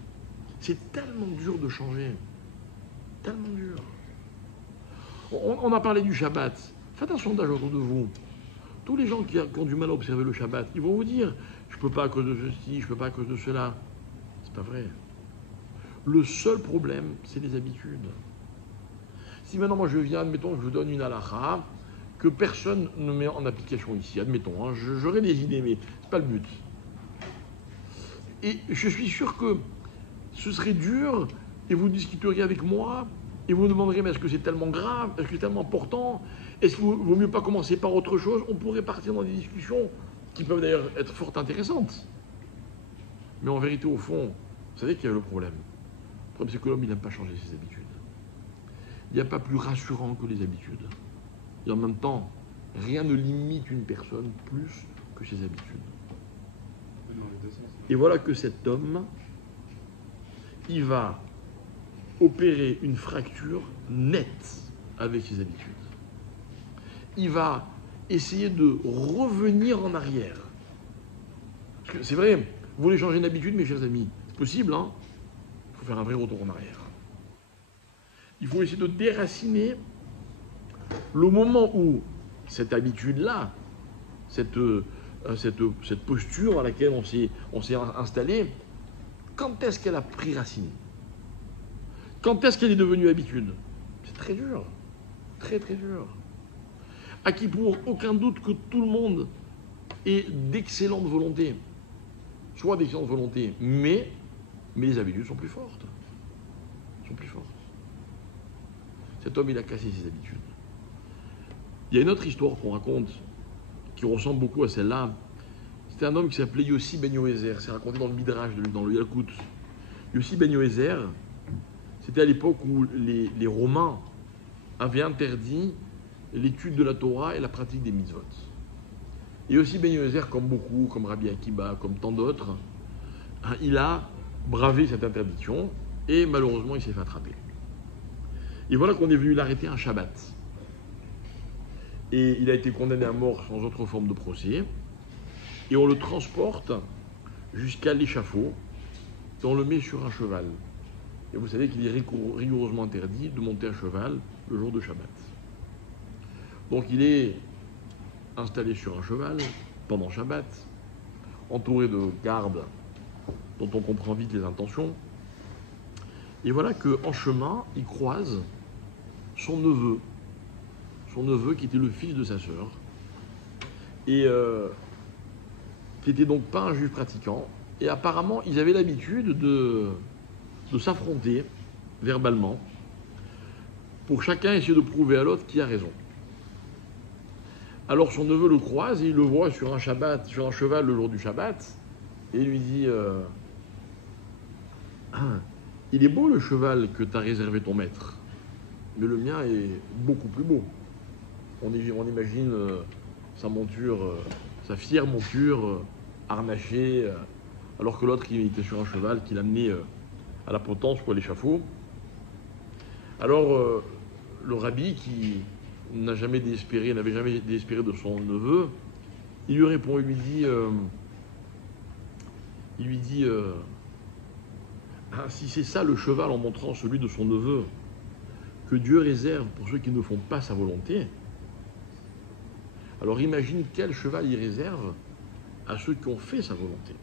c'est tellement dur de changer. Tellement dur. On a parlé du Shabbat. Faites un sondage autour de vous. Tous les gens qui ont du mal à observer le Shabbat, ils vont vous dire « je ne peux pas à cause de ceci, je ne peux pas à cause de cela ». C'est pas vrai. Le seul problème, c'est les habitudes. Si maintenant moi je viens, admettons, je vous donne une halakha que personne ne met en application ici, admettons, hein, j'aurais des idées, mais ce n'est pas le but. Et je suis sûr que ce serait dur, et vous discuteriez avec moi, et vous me demanderez, mais est-ce que c'est tellement grave, est-ce que c'est tellement important, est-ce qu'il vaut mieux pas commencer par autre chose? On pourrait partir dans des discussions qui peuvent d'ailleurs être fort intéressantes. Mais en vérité, au fond, vous savez qu'il y a le problème. Le problème, c'est que l'homme, il n'aime pas changer ses habitudes. Il n'y a pas plus rassurant que les habitudes. Et en même temps, rien ne limite une personne plus que ses habitudes. Dans les deux sens. Et voilà que cet homme, il va opérer une fracture nette avec ses habitudes. Il va essayer de revenir en arrière. Parce que c'est vrai, vous voulez changer une habitude, mes chers amis, c'est possible, hein? Il faut faire un vrai retour en arrière. Il faut essayer de déraciner le moment où cette habitude-là, cette posture à laquelle on s'est installé, quand est-ce qu'elle a pris racine? Quand est-ce qu'elle est devenue habitude? C'est très dur. Très, très dur. À Kippour, aucun doute que tout le monde est d'excellente volonté. Soit d'excellente volonté, mais les habitudes sont plus fortes. Sont plus fortes. Cet homme, il a cassé ses habitudes. Il y a une autre histoire qu'on raconte qui ressemble beaucoup à celle-là. C'était un homme qui s'appelait Yossi Ben Yoézer. C'est raconté dans le Midrash, dans le Yalkut. Yossi Ben Yoézer, c'était à l'époque où les Romains avaient interdit l'étude de la Torah et la pratique des mitzvot. Et Yossi Ben Yoézer, comme beaucoup, comme Rabbi Akiba, comme tant d'autres, il a bravé cette interdiction et malheureusement il s'est fait attraper. Et voilà qu'on est venu l'arrêter un Shabbat. Et il a été condamné à mort sans autre forme de procès. Et on le transporte jusqu'à l'échafaud et on le met sur un cheval. Et vous savez qu'il est rigoureusement interdit de monter à cheval le jour de Shabbat. Donc il est installé sur un cheval pendant Shabbat, entouré de gardes dont on comprend vite les intentions. Et voilà qu'en chemin, il croise son neveu qui était le fils de sa sœur, et qui n'était donc pas un juif pratiquant. Et apparemment, ils avaient l'habitude de s'affronter verbalement pour chacun essayer de prouver à l'autre qui a raison. Alors son neveu le croise et il le voit sur un cheval le jour du Shabbat, et il lui dit il est beau le cheval que t'as réservé ton maître, mais le mien est beaucoup plus beau. On imagine sa monture, sa fière monture harnachée, alors que l'autre il était sur un cheval qui l'amenait à la potence pour l'échafaud. Alors le rabbi qui n'avait jamais désespéré de son neveu, il lui répond, il lui dit si c'est ça le cheval, en montrant celui de son neveu, que Dieu réserve pour ceux qui ne font pas sa volonté, alors imagine quel cheval il réserve à ceux qui ont fait sa volonté.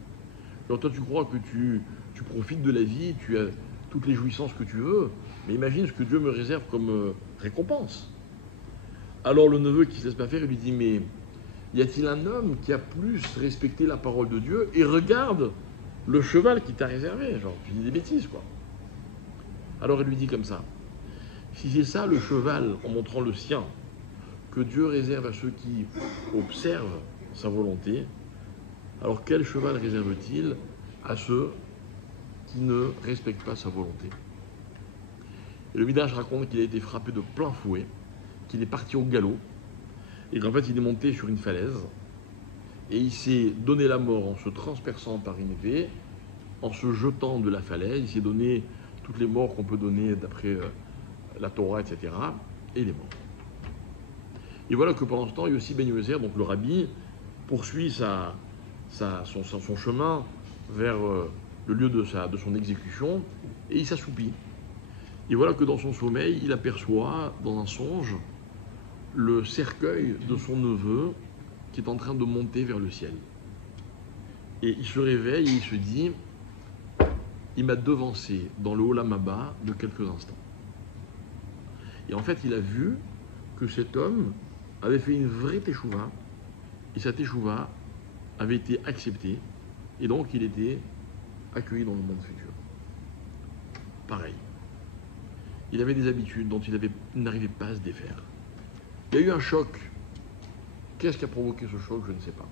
Alors toi tu crois que tu profites de la vie, tu as toutes les jouissances que tu veux, mais imagine ce que Dieu me réserve comme récompense. Alors le neveu qui ne se laisse pas faire, il lui dit, mais y a-t-il un homme qui a plus respecté la parole de Dieu et regarde le cheval qui t'a réservé, genre tu dis des bêtises quoi. Alors il lui dit comme ça, si c'est ça le cheval, en montrant le sien, que Dieu réserve à ceux qui observent sa volonté, alors quel cheval réserve-t-il à ceux qui ne respectent pas sa volonté? Et le Midrash raconte qu'il a été frappé de plein fouet, qu'il est parti au galop, et qu'en fait il est monté sur une falaise, et il s'est donné la mort en se transperçant par une épée, en se jetant de la falaise, il s'est donné toutes les morts qu'on peut donner d'après la Torah, etc., et il est mort. Et voilà que pendant ce temps, Yossi Ben Yoézer, donc le rabbi, poursuit son chemin vers le lieu de son exécution, et il s'assoupit. Et voilà que dans son sommeil, il aperçoit, dans un songe, le cercueil de son neveu qui est en train de monter vers le ciel. Et il se réveille et il se dit, il m'a devancé dans le Olam Haba de quelques instants. Et en fait, il a vu que cet homme avait fait une vraie teshuva, et sa teshuva avait été acceptée, et donc il était accueilli dans le monde futur. Pareil. Il avait des habitudes dont il n'arrivait pas à se défaire. Il y a eu un choc. Qu'est-ce qui a provoqué ce choc? Je ne sais pas.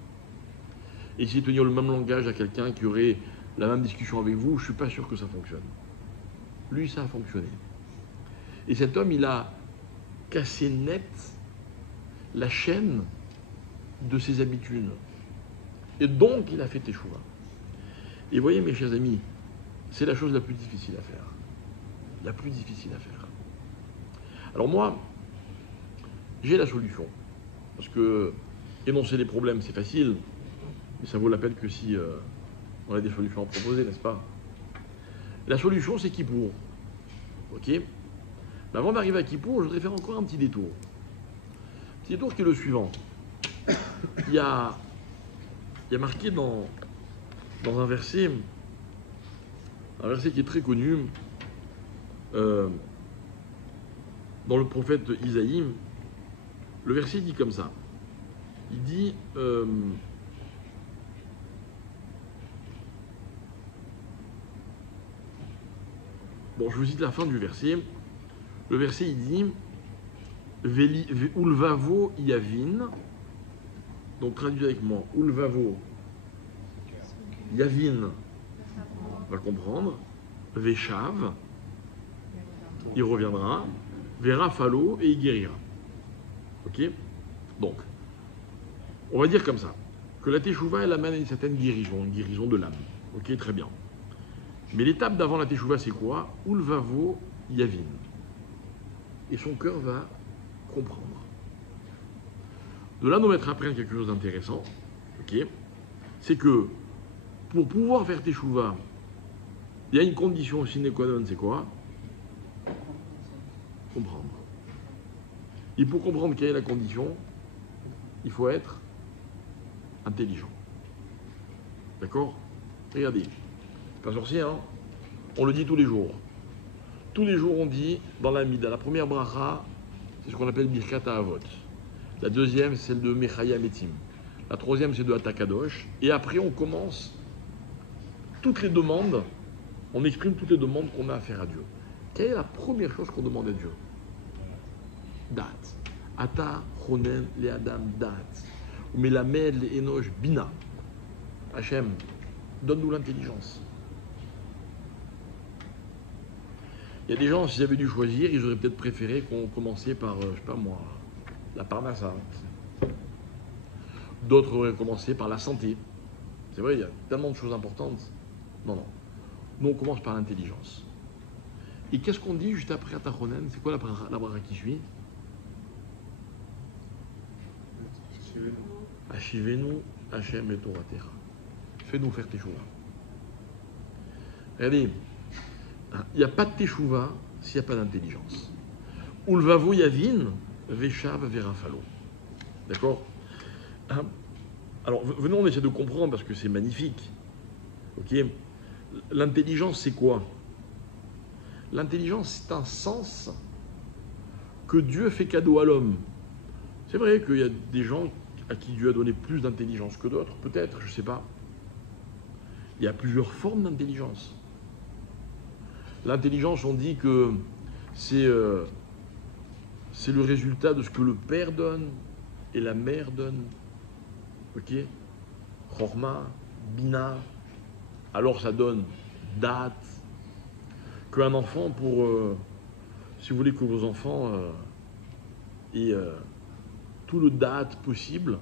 Et essayer de tenir le même langage à quelqu'un qui aurait la même discussion avec vous, je ne suis pas sûr que ça fonctionne. Lui, ça a fonctionné. Et cet homme, il a cassé net la chaîne de ses habitudes. Et donc, il a fait teshuva. Et voyez, mes chers amis, c'est la chose la plus difficile à faire. La plus difficile à faire. Alors moi, j'ai la solution. Parce que énoncer les problèmes, c'est facile, mais ça vaut la peine que si on a des solutions à proposer, n'est-ce pas? La solution, c'est Kippour. Ok? Mais avant d'arriver à Kippour, je voudrais faire encore un petit détour. Un petit détour qui est le suivant. Il y a marqué dans un verset qui est très connu, dans le prophète Isaïe, Le verset dit comme ça. Il dit bon, je vous cite la fin du verset. Le verset, il dit Ulvavo yavin. Donc, traduit avec moi. Ulvavo yavin va comprendre. Veshav, il reviendra. Vera falo et il guérira. Ok? Donc, on va dire comme ça que la teshuva, elle amène une certaine guérison, une guérison de l'âme. Ok, très bien. Mais l'étape d'avant la teshuva, c'est quoi? Ulvavo yavin. Et son cœur va comprendre. De là, nous mettre à apprendre quelque chose d'intéressant. Ok? C'est que pour pouvoir faire teshuva, il y a une condition sine qua non, c'est quoi? Comprendre. Et pour comprendre quelle est la condition, il faut être intelligent. D'accord? Regardez. Pas sorcier, hein? On le dit tous les jours. Tous les jours, on dit dans la Mida, la première bracha, c'est ce qu'on appelle Birkat Avot. La deuxième, c'est celle de Mechaya Metim. La troisième, c'est de Atakadosh. Et après, on commence toutes les demandes, on exprime toutes les demandes qu'on a à faire à Dieu. Quelle est la première chose qu'on demande à Dieu? Dat. Ata chonen le adam dat. Ou melamed le enosh bina. Hachem, donne-nous l'intelligence. Il y a des gens, s'ils avaient dû choisir, ils auraient peut-être préféré qu'on commençait par, je sais pas moi, la parnassa. D'autres auraient commencé par la santé. C'est vrai, il y a tellement de choses importantes. Non, non. Nous, on commence par l'intelligence. Et qu'est-ce qu'on dit juste après Atachonen? C'est quoi la bracha qui suit? Ashivenu Hashem et Toratecha. Fais-nous faire teshuva. Regardez, il n'y a pas de teshuva s'il n'y a pas d'intelligence. Ulvavo yavin, veshav verafalo. D'accord? Alors, venons, on essaie de comprendre parce que c'est magnifique. Ok? L'intelligence, c'est quoi? L'intelligence, c'est un sens que Dieu fait cadeau à l'homme. C'est vrai qu'il y a des gens à qui Dieu a donné plus d'intelligence que d'autres, peut-être, je ne sais pas. Il y a plusieurs formes d'intelligence. L'intelligence, on dit que c'est le résultat de ce que le père donne et la mère donne. Ok? Chorma, bina, alors ça donne date. Qu'un enfant, si vous voulez que vos enfants aient tout le date possible,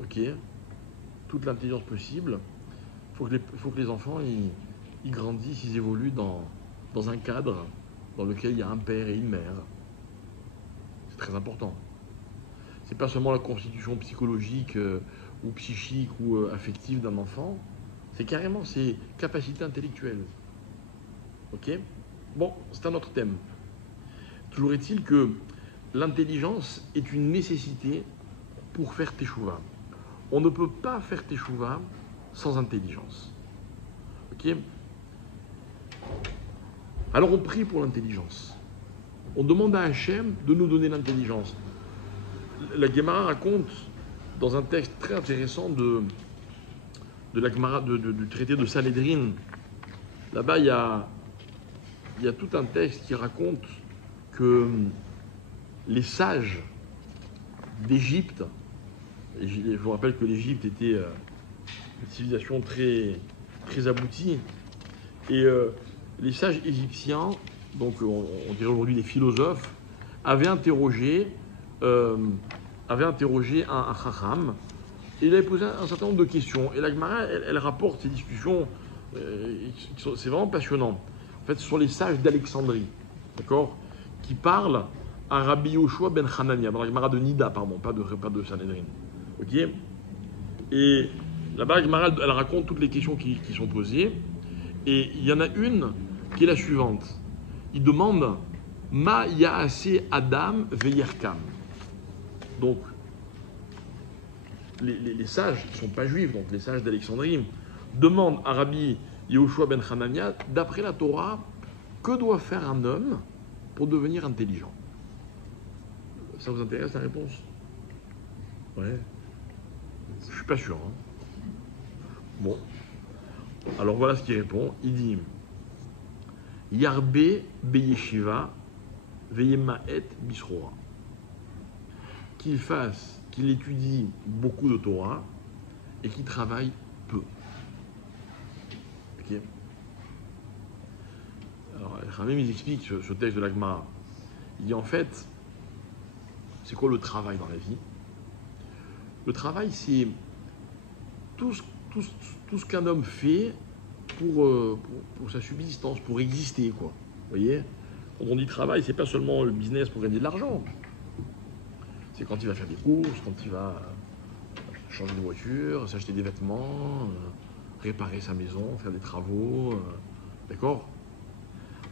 ok, toute l'intelligence possible, il faut que les enfants ils grandissent, ils évoluent dans un cadre dans lequel il y a un père et une mère. C'est très important. C'est pas seulement la constitution psychologique ou psychique ou affective d'un enfant, c'est carrément ses capacités intellectuelles. Ok? Bon, c'est un autre thème. Toujours est-il que l'intelligence est une nécessité pour faire teshuva. On ne peut pas faire teshuva sans intelligence. Ok? Alors on prie pour l'intelligence. On demande à Hachem de nous donner l'intelligence. La Gemara raconte dans un texte très intéressant de la Gemara du traité de Sanhédrin. Là-bas, il y a tout un texte qui raconte que les sages d'Égypte, et je vous rappelle que l'Égypte était une civilisation très, très aboutie, et les sages égyptiens, donc on dirait aujourd'hui les philosophes, avaient interrogé un chacham, et il avait posé un certain nombre de questions. Et la Gemara, elle rapporte ces discussions, c'est vraiment passionnant. En fait, ce sont les sages d'Alexandrie, d'accord, qui parlent à Rabbi Yoshua ben Hanania, dans la Gemara de Nida, pardon, pas de Sanhédrin. Ok? Et là-bas, la Gemara, elle raconte toutes les questions qui sont posées. Et il y en a une qui est la suivante. Il demande Ma Yaase Adam Veyerkam. Donc, les sages qui ne sont pas juifs, donc les sages d'Alexandrie, demandent à Rabbi Yoshua ben Hanania, d'après la Torah, que doit faire un homme pour devenir intelligent? Ça vous intéresse la réponse? Ouais. Je suis pas sûr. Hein. Bon. Alors voilà ce qu'il répond. Il dit Yarbe beyeshiva veyemaet bisrora. Qu'il étudie beaucoup de Torah et qu'il travaille peu. Ok. Alors, Ramim, ils expliquent ce texte de la Gemara. Il dit en fait, c'est quoi le travail dans la vie? Le travail, c'est tout ce qu'un homme fait pour sa subsistance, pour exister, quoi. Vous voyez? Quand on dit travail, c'est pas seulement le business pour gagner de l'argent. C'est quand il va faire des courses, quand il va changer de voiture, s'acheter des vêtements, réparer sa maison, faire des travaux, d'accord?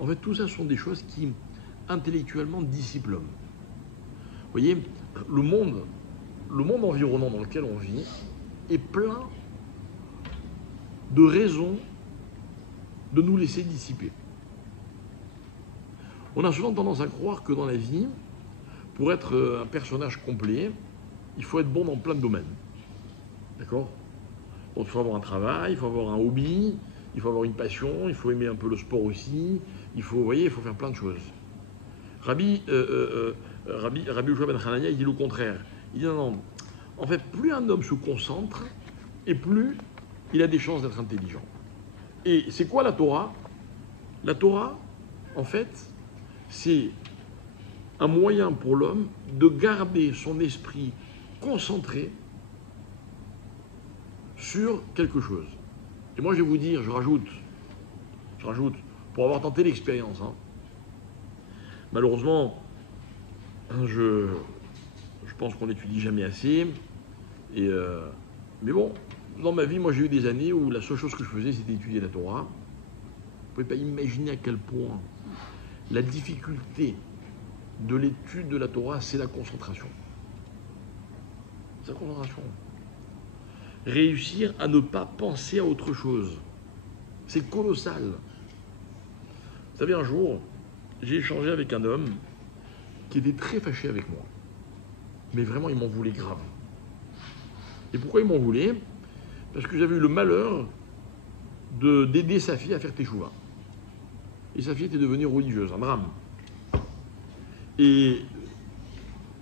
En fait, tout ça sont des choses qui, intellectuellement, dissipent l'homme. Vous voyez, le monde environnant dans lequel on vit est plein de raisons de nous laisser dissiper. On a souvent tendance à croire que dans la vie, pour être un personnage complet, il faut être bon dans plein de domaines. D'accord? Donc il faut avoir un travail, il faut avoir un hobby, il faut avoir une passion, il faut aimer un peu le sport aussi, il faut faire plein de choses. Rabbi Yoshua ben Hanania, il dit le contraire. Il dit non, en fait, plus un homme se concentre, et plus il a des chances d'être intelligent. Et c'est quoi la Torah? La Torah, en fait, c'est un moyen pour l'homme de garder son esprit concentré sur quelque chose. Et moi, je vais vous dire, je rajoute, pour avoir tenté l'expérience. Hein. Malheureusement, je pense qu'on n'étudie jamais assez. Mais bon, dans ma vie, moi, j'ai eu des années où la seule chose que je faisais, c'était étudier la Torah. Vous ne pouvez pas imaginer à quel point la difficulté de l'étude de la Torah, c'est la concentration. C'est la concentration. Réussir à ne pas penser à autre chose. C'est colossal. Vous savez, un jour, j'ai échangé avec un homme qui était très fâché avec moi. Mais vraiment, il m'en voulait grave. Et pourquoi il m'en voulait? Parce que j'avais eu le malheur d'aider sa fille à faire teshuva. Et sa fille était devenue religieuse, un drame. Et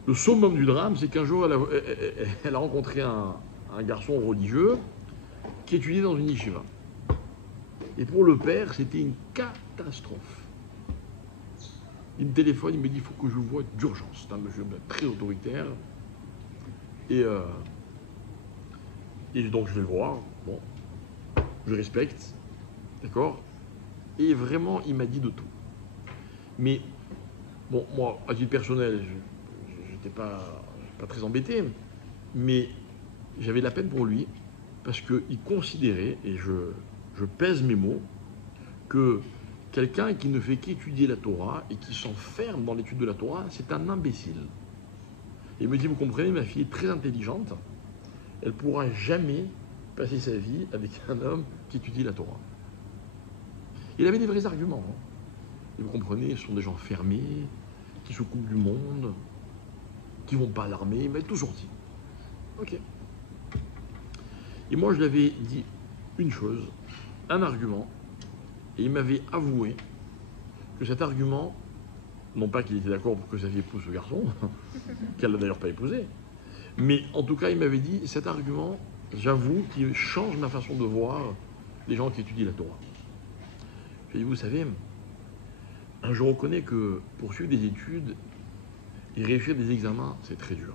le summum du drame, c'est qu'un jour, elle a rencontré un garçon religieux qui étudiait dans une yeshiva. Et pour le père, c'était une catastrophe. Il me téléphone, il me dit, il faut que je vous voie d'urgence. C'est un monsieur très autoritaire. Et donc je vais le voir. Bon, je respecte. D'accord? Et vraiment, il m'a dit de tout. Mais, bon, moi, à titre personnel, je n'étais pas très embêté. Mais j'avais de la peine pour lui, parce qu'il considérait, et je pèse mes mots, que quelqu'un qui ne fait qu'étudier la Torah et qui s'enferme dans l'étude de la Torah, c'est un imbécile. Et il me dit, vous comprenez, ma fille est très intelligente, elle ne pourra jamais passer sa vie avec un homme qui étudie la Torah. Il avait des vrais arguments. Hein. Et vous comprenez, ce sont des gens fermés, qui se coupent du monde, qui ne vont pas à l'armée, mais tout sorti. Ok. Et moi, je lui avais dit une chose, un argument, et il m'avait avoué que cet argument, non pas qu'il était d'accord pour que sa fille épouse ce garçon, qu'elle n'a d'ailleurs pas épousé, mais en tout cas, il m'avait dit, cet argument, j'avoue, qu'il change ma façon de voir les gens qui étudient la Torah. Je lui ai dit, vous savez, je reconnais que poursuivre des études et réussir des examens, c'est très dur.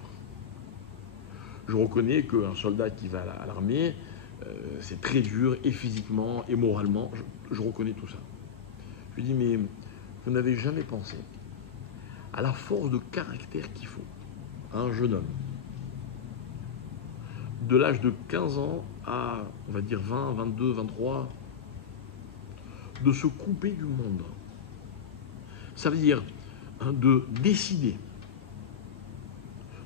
Je reconnais qu'un soldat qui va à l'armée, c'est très dur, et physiquement, et moralement, je reconnais tout ça. Je lui dis, mais vous n'avez jamais pensé à la force de caractère qu'il faut à un jeune homme, de l'âge de 15 ans à, on va dire, 20, 22, 23, de se couper du monde. Ça veut dire de décider,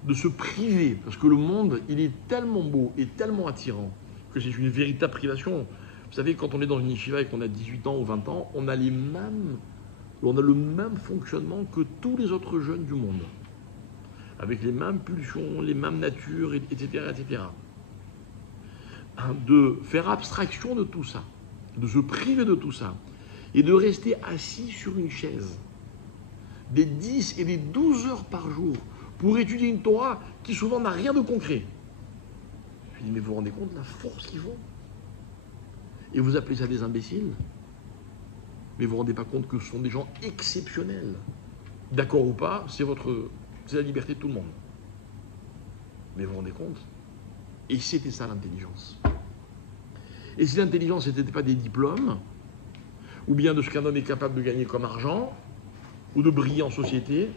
de se priver, parce que le monde, il est tellement beau et tellement attirant que c'est une véritable privation. Vous savez, quand on est dans une yeshiva et qu'on a 18 ans ou 20 ans, on a le même fonctionnement que tous les autres jeunes du monde. avec les mêmes pulsions, les mêmes natures, etc., etc. De faire abstraction de tout ça, de se priver de tout ça, et de rester assis sur une chaise des 10 et des 12 heures par jour pour étudier une Torah qui souvent n'a rien de concret. Je dis, mais vous vous rendez compte de la force qu'ils font? Et vous appelez ça des imbéciles? Mais vous ne vous rendez pas compte que ce sont des gens exceptionnels. D'accord ou pas, c'est la liberté de tout le monde. Mais vous vous rendez compte? Et c'était ça l'intelligence. Et si l'intelligence n'était pas des diplômes, ou bien de ce qu'un homme est capable de gagner comme argent, ou de briller en société,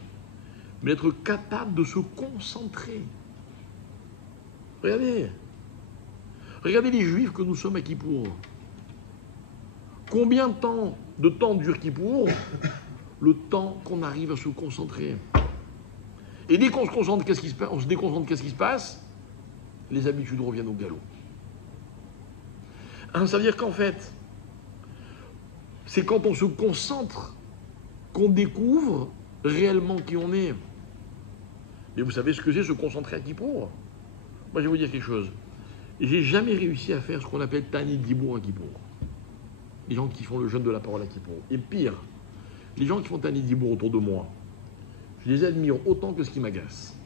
mais d'être capable de se concentrer. Regardez les Juifs que nous sommes à Kippour. Combien de temps dure Kippour? Le temps qu'on arrive à se concentrer. Et dès qu'on se concentre, qu'est-ce qui se passe? On se déconcentre, qu'est-ce qui se passe? Les habitudes reviennent au galop. Ça veut dire qu'en fait, c'est quand on se concentre qu'on découvre réellement qui on est. Mais vous savez ce que c'est se concentrer à Kippour? Moi, je vais vous dire quelque chose. J'ai jamais réussi à faire ce qu'on appelle Tani Dibour à Kippour. Les gens qui font le jeûne de la parole à Kippour. Et pire, les gens qui font Tani Dibour autour de moi, je les admire autant que ce qui m'agace.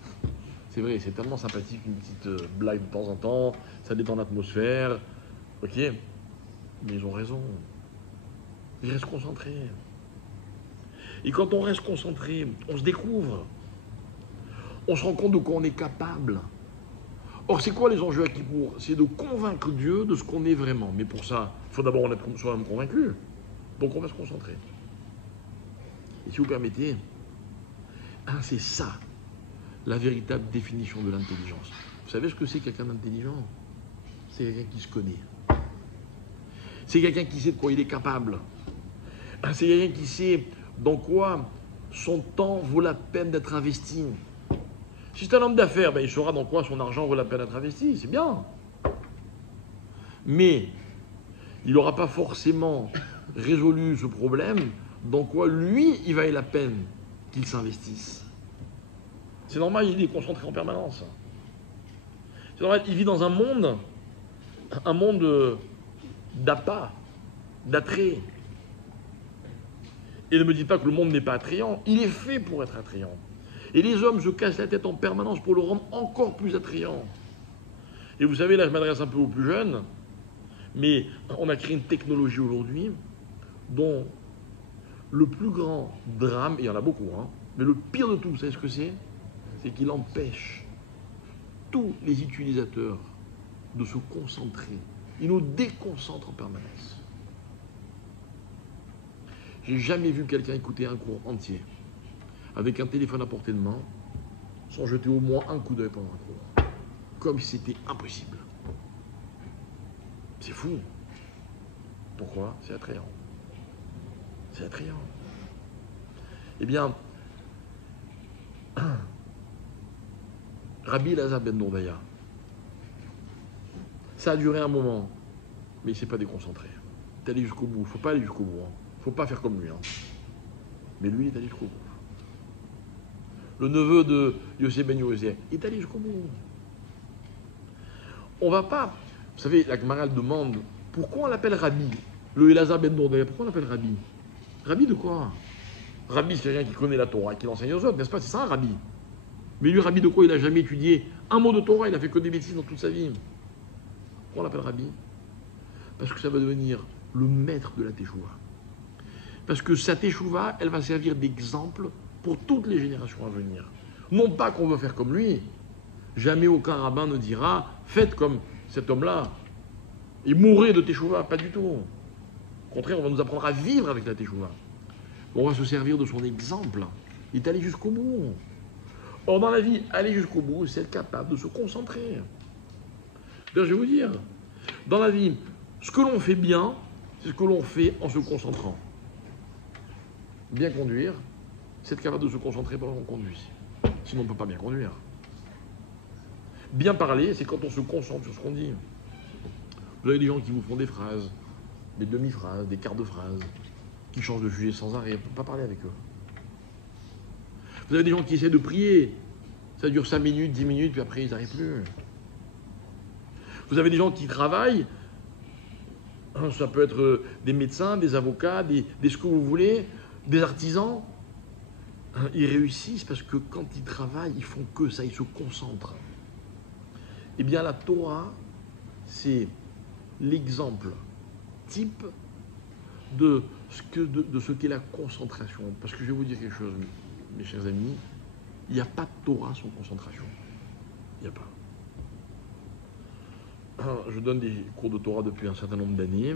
C'est vrai, c'est tellement sympathique, une petite blague de temps en temps, ça détend l'atmosphère, ok? Mais ils ont raison. Ils restent concentrés. Et quand on reste concentré, on se découvre. On se rend compte de quoi on est capable. Or, c'est quoi les enjeux à Kippour? C'est de convaincre Dieu de ce qu'on est vraiment. Mais pour ça, il faut d'abord en être soi-même convaincu. Donc on va se concentrer. Et si vous permettez, c'est ça, la véritable définition de l'intelligence. Vous savez ce que c'est quelqu'un d'intelligent? C'est quelqu'un qui se connaît. C'est quelqu'un qui sait de quoi il est capable. C'est quelqu'un qui sait dans quoi son temps vaut la peine d'être investi. Si c'est un homme d'affaires, il saura dans quoi son argent vaut la peine d'être investi, c'est bien. Mais il n'aura pas forcément résolu ce problème dans quoi lui, il vaille la peine qu'il s'investisse. C'est normal, il est concentré en permanence. C'est normal, il vit dans un monde d'appât, d'attrait. Et ne me dites pas que le monde n'est pas attrayant, il est fait pour être attrayant. Et les hommes se cassent la tête en permanence pour le rendre encore plus attrayant. Et vous savez, là je m'adresse un peu aux plus jeunes, mais on a créé une technologie aujourd'hui dont le plus grand drame, et il y en a beaucoup, mais le pire de tout, vous savez ce que c'est? C'est qu'il empêche tous les utilisateurs de se concentrer. Il nous déconcentre en permanence. J'ai jamais vu quelqu'un écouter un cours entier avec un téléphone à portée de main sans jeter au moins un coup d'œil pendant un cours. Comme si c'était impossible. C'est fou. Pourquoi? C'est attrayant. C'est attrayant. Eh bien, Rabbi Elazar ben Dordaya, ça a duré un moment, mais il ne s'est pas déconcentré. Il est allé jusqu'au bout. Il ne faut pas aller jusqu'au bout. Il ne faut pas faire comme lui. Mais lui, il est allé jusqu'au bout. Le neveu de Yosef ben Yosef, il est allé jusqu'au bout. On ne va pas... Vous savez, la Gemara demande pourquoi on l'appelle Rabbi, le Elazar ben Dordaya, pourquoi on l'appelle Rabbi? Rabbi de quoi? Rabbi, c'est quelqu'un qui connaît la Torah, qui l'enseigne aux autres, n'est-ce pas? C'est ça un Rabbi. Mais lui, Rabbi de quoi? Il n'a jamais étudié un mot de Torah, il n'a fait que des bêtises dans toute sa vie. Pourquoi on l'appelle Rabbi? Parce que ça va devenir le maître de la Teshuvah. Parce que sa Teshuvah, elle va servir d'exemple pour toutes les générations à venir. Non pas qu'on veut faire comme lui. Jamais aucun rabbin ne dira « faites comme cet homme-là et mourrez de Teshuvah », pas du tout. Au contraire, on va nous apprendre à vivre avec la Teshuvah. On va se servir de son exemple. Il est allé jusqu'au bout. Or, dans la vie, aller jusqu'au bout, c'est être capable de se concentrer. D'ailleurs, je vais vous dire, dans la vie, ce que l'on fait bien, c'est ce que l'on fait en se concentrant. Bien conduire, c'est être capable de se concentrer pendant qu'on conduit. Sinon, on ne peut pas bien conduire. Bien parler, c'est quand on se concentre sur ce qu'on dit. Vous avez des gens qui vous font des phrases, des demi-phrases, des quarts de phrases, qui changent de sujet sans arrêt, on ne peut pas parler avec eux. Vous avez des gens qui essaient de prier, Ça dure 5 minutes, 10 minutes, puis après ils n'arrivent plus. Vous avez des gens qui travaillent, ça peut être des médecins, des avocats, des ce que vous voulez, des artisans. Ils réussissent parce que quand ils travaillent, ils font que ça, ils se concentrent. Eh bien la Torah, c'est l'exemple type de ce qu'est la concentration. Parce que je vais vous dire quelque chose, mes chers amis, il n'y a pas de Torah sans concentration. Il n'y a pas. Je donne des cours de Torah depuis un certain nombre d'années.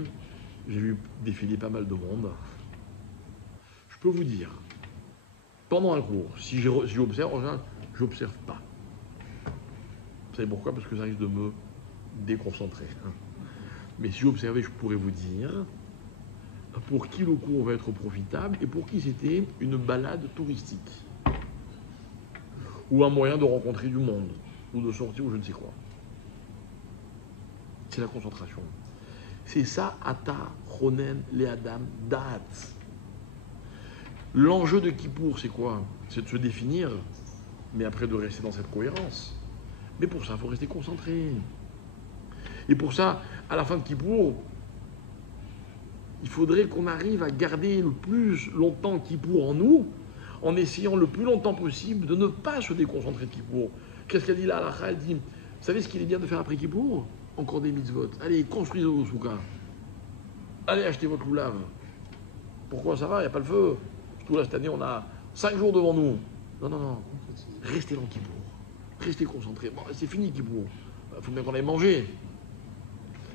J'ai vu défiler pas mal de monde. Je peux vous dire, pendant un cours, si j'observe, en général, je n'observe pas. Vous savez pourquoi? Parce que ça risque de me déconcentrer. Mais si j'observais, je pourrais vous dire pour qui le cours va être profitable et pour qui c'était une balade touristique. Ou un moyen de rencontrer du monde, ou de sortir, ou je ne sais quoi. C'est la concentration. C'est ça, Ata, Ronen, Leadam, Da'at. L'enjeu de Kippour, c'est quoi? C'est de se définir, mais après de rester dans cette cohérence. Mais pour ça, il faut rester concentré. Et pour ça, à la fin de Kippour, il faudrait qu'on arrive à garder le plus longtemps Kippour en nous, en essayant le plus longtemps possible de ne pas se déconcentrer de Kippour. Qu'est-ce qu'elle dit là? Elle dit, vous savez ce qu'il est bien de faire après Kippour? Encore des mitzvot. Allez, construisez vos soukas. Allez, achetez votre loulave. Pourquoi ça va? Il n'y a pas le feu. Surtout là, cette année, on a 5 jours devant nous. Non. Restez dans Kippour. Restez concentrés. Bon, c'est fini Kippour. Il faut bien qu'on aille manger.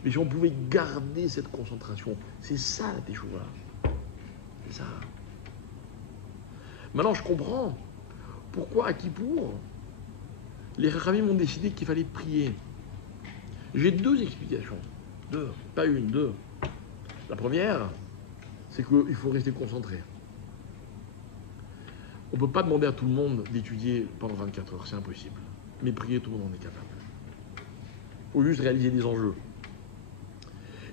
Mais si on pouvait garder cette concentration, c'est ça la teshuva. C'est ça. Maintenant, je comprends pourquoi à Kippour, les Chachamim ont décidé qu'il fallait prier. J'ai 2 explications. 2, pas une, 2. La première, c'est qu'il faut rester concentré. On ne peut pas demander à tout le monde d'étudier pendant 24 heures, c'est impossible. Mais prier, tout le monde en est capable. Il faut juste réaliser des enjeux.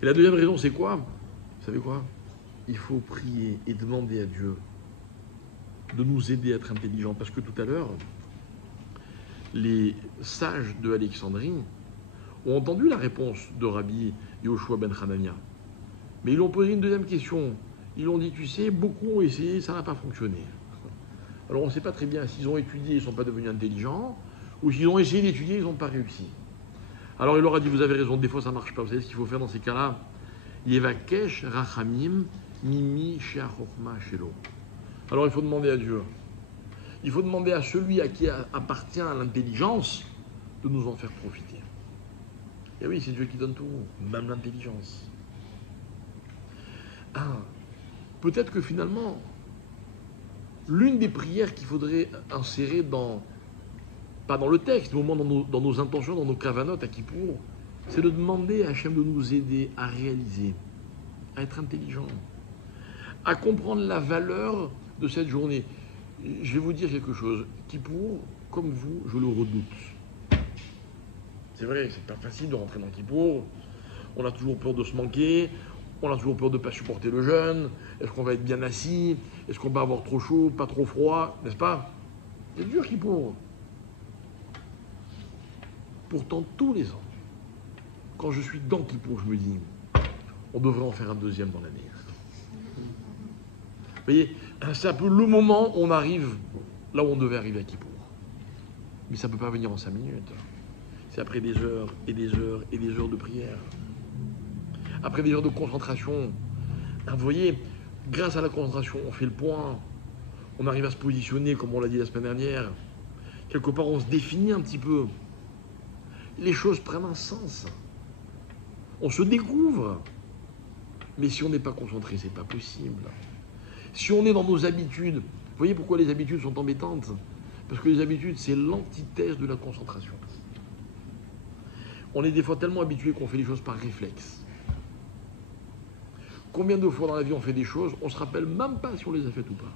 Et la deuxième raison, c'est quoi? Vous savez quoi? Il faut prier et demander à Dieu de nous aider à être intelligents. Parce que tout à l'heure, les sages de Alexandrie ont entendu la réponse de Rabbi Yoshua ben Hanania. Mais ils lui ont posé une deuxième question. Ils lui ont dit, tu sais, beaucoup ont essayé, ça n'a pas fonctionné. Alors on ne sait pas très bien s'ils ont étudié, ils ne sont pas devenus intelligents, ou s'ils ont essayé d'étudier, ils n'ont pas réussi. Alors il leur a dit, vous avez raison, des fois ça ne marche pas. Vous savez ce qu'il faut faire dans ces cas-là? Yevakesh rachamim mimi she'achokma shelo. Alors il faut demander à Dieu. Il faut demander à celui à qui appartient l'intelligence de nous en faire profiter. Et oui, c'est Dieu qui donne tout, même l'intelligence. Peut-être que finalement, l'une des prières qu'il faudrait insérer pas dans le texte, mais au moins dans nos intentions, dans nos kavanotes à Kippour, c'est de demander à Hachem de nous aider à réaliser, à être intelligent, à comprendre la valeur de cette journée. Je vais vous dire quelque chose. Kippour, comme vous, je le redoute. C'est vrai, c'est pas facile de rentrer dans Kippour. On a toujours peur de se manquer. On a toujours peur de ne pas supporter le jeûne. Est-ce qu'on va être bien assis? Est-ce qu'on va avoir trop chaud, pas trop froid? N'est-ce pas? C'est dur Kippour. Pourtant, tous les ans, quand je suis dans Kippour, je me dis, on devrait en faire un deuxième dans l'année. Vous voyez, c'est un peu le moment où on arrive là où on devait arriver à Kippour. Mais ça ne peut pas venir en 5 minutes. C'est après des heures et des heures et des heures de prière. Après des heures de concentration. Vous voyez, grâce à la concentration, on fait le point. On arrive à se positionner, comme on l'a dit la semaine dernière. Quelque part, on se définit un petit peu. Les choses prennent un sens. On se découvre. Mais si on n'est pas concentré, c'est pas possible. Si on est dans nos habitudes, vous voyez pourquoi les habitudes sont embêtantes? Parce que les habitudes, c'est l'antithèse de la concentration. On est des fois tellement habitués qu'on fait les choses par réflexe. Combien de fois dans la vie on fait des choses, on ne se rappelle même pas si on les a faites ou pas.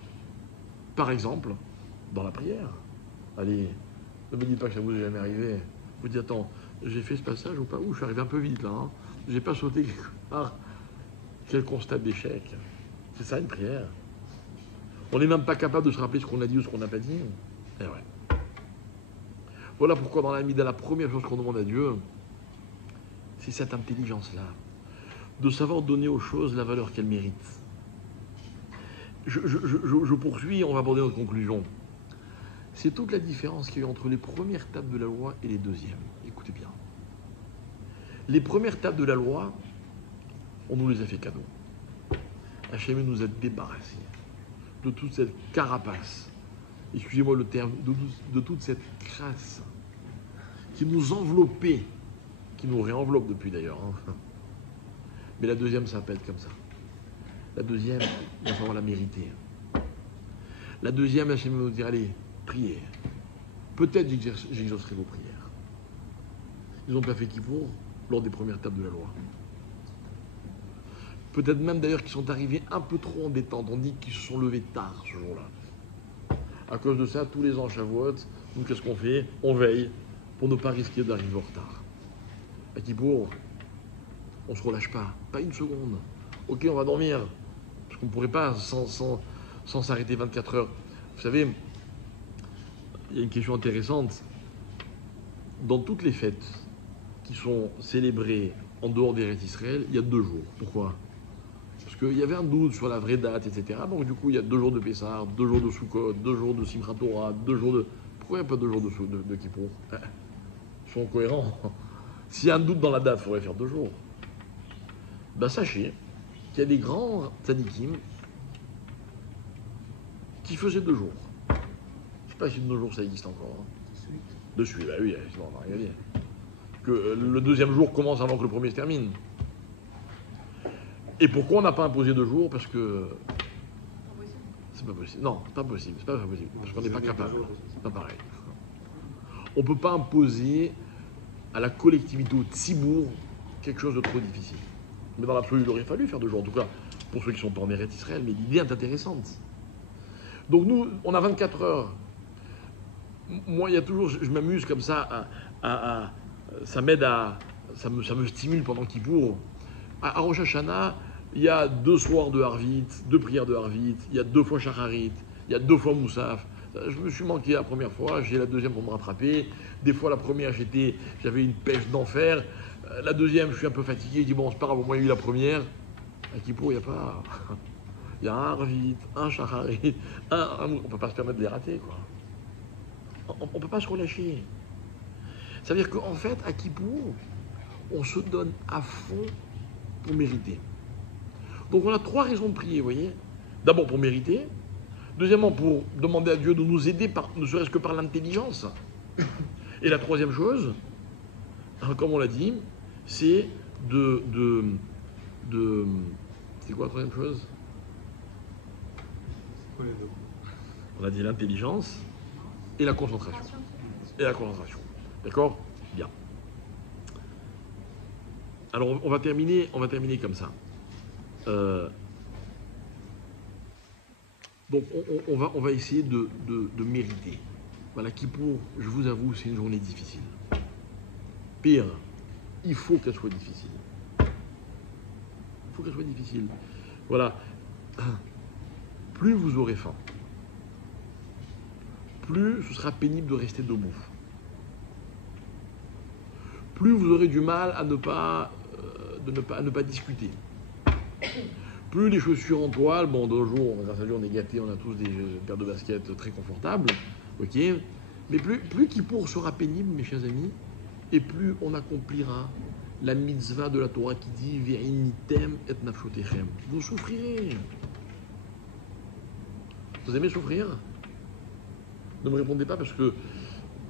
Par exemple, dans la prière. Allez, ne me dites pas que ça vous est jamais arrivé. Vous dites, attends, j'ai fait ce passage ou pas? Ouh, je suis arrivé un peu vite là. J'ai pas sauté quelque part. Quel constat d'échec. C'est ça une prière. On n'est même pas capable de se rappeler ce qu'on a dit ou ce qu'on n'a pas dit. Eh ouais. Voilà pourquoi dans la Mida, la première chose qu'on demande à Dieu, c'est cette intelligence-là, de savoir donner aux choses la valeur qu'elles méritent. Je poursuis, on va aborder notre conclusion. C'est toute la différence qu'il y a eu entre les premières tables de la loi et les deuxièmes. Écoutez bien. Les premières tables de la loi, on nous les a fait cadeau. Hachem nous a débarrassés de toute cette carapace, excusez-moi le terme, de toute cette crasse qui nous enveloppait, qui nous réenveloppe depuis d'ailleurs. Hein. Mais la deuxième, ça va pas être comme ça. La deuxième, il va falloir la mériter. La deuxième, Hachem nous dire, allez, priez. Peut-être j'exaucerai vos prières. Ils n'ont pas fait Kippour lors des premières tables de la loi. Peut-être même d'ailleurs qu'ils sont arrivés un peu trop en détente. On dit qu'ils se sont levés tard ce jour-là. À cause de ça, tous les ans à Shavuot, nous qu'est-ce qu'on fait? On veille pour ne pas risquer d'arriver en retard. À Kippour, on ne se relâche pas une seconde. Ok, on va dormir, parce qu'on ne pourrait pas sans s'arrêter 24 heures. Vous savez, il y a une question intéressante. Dans toutes les fêtes qui sont célébrées en dehors des rites d'Israël, il y a 2 jours. Pourquoi? Parce qu'il y avait un doute sur la vraie date, etc. Donc du coup, il y a 2 jours de Pessah, 2 jours de Sukkot, 2 jours de Simchat Torah, 2 jours de... Pourquoi il n'y a pas 2 jours de Kippour? Ils sont cohérents. S'il y a un doute dans la date, il faudrait faire 2 jours. Ben sachez qu'il y a des grands tzadikim qui faisaient 2 jours. Je ne sais pas si de nos jours ça existe encore. Hein. De suite, bah oui, sinon on va rien dire. Que le deuxième jour commence avant que le premier se termine. Et pourquoi on n'a pas imposé 2 jours? Parce que c'est pas possible. Non, c'est pas possible. C'est pas possible. Parce qu'on n'est pas capable. C'est pas pareil. On ne peut pas imposer à la collectivité, au Tzibour, quelque chose de trop difficile. Mais dans l'absolu, il aurait fallu faire 2 jours. En tout cas, pour ceux qui sont pas en Eretz Israël, mais l'idée est intéressante. Donc nous, on a 24 heures. Moi, il y a toujours, je m'amuse comme ça, ça m'aide ça me stimule pendant Kippour. À Rosh Hashanah, il y a 2 soirs de Harvit, 2 prières de Harvit, il y a 2 fois Shacharit, il y a 2 fois Moussaf. Je me suis manqué la première fois, j'ai la deuxième pour me rattraper. Des fois, la première, j'avais une pêche d'enfer. La deuxième, je suis un peu fatigué, je dis bon, c'est pas grave, au moins il y a eu la première. À Kippour, il n'y a pas... Il y a un Harvit, un Shacharit, on ne peut pas se permettre de les rater, quoi. On ne peut pas se relâcher. Ça veut dire qu'en fait, à Kippour, on se donne à fond pour mériter. Donc on a 3 raisons de prier, vous voyez. D'abord pour mériter. Deuxièmement, pour demander à Dieu de nous aider, ne serait-ce que par l'intelligence. Et la troisième chose, comme on l'a dit, c'est c'est quoi la troisième chose? C'est quoi les 2? On a dit l'intelligence et la concentration. Et la concentration. D'accord? Bien. Alors on va terminer comme ça. Donc on va essayer de mériter. Voilà, Kippour, je vous avoue, c'est une journée difficile. Pire, il faut qu'elle soit difficile. Il faut qu'elle soit difficile. Voilà. Plus vous aurez faim, plus ce sera pénible de rester debout. Plus vous aurez du mal à ne pas discuter. Plus les chaussures en toile, bon, d'un jour, grâce à Dieu, on est gâtés, on a tous des paires de baskets très confortables, ok. Mais plus Kippour sera pénible, mes chers amis, et plus on accomplira la mitzvah de la Torah qui dit Ve'initem et nafshotechem. Vous souffrirez. Vous aimez souffrir? Ne me répondez pas parce que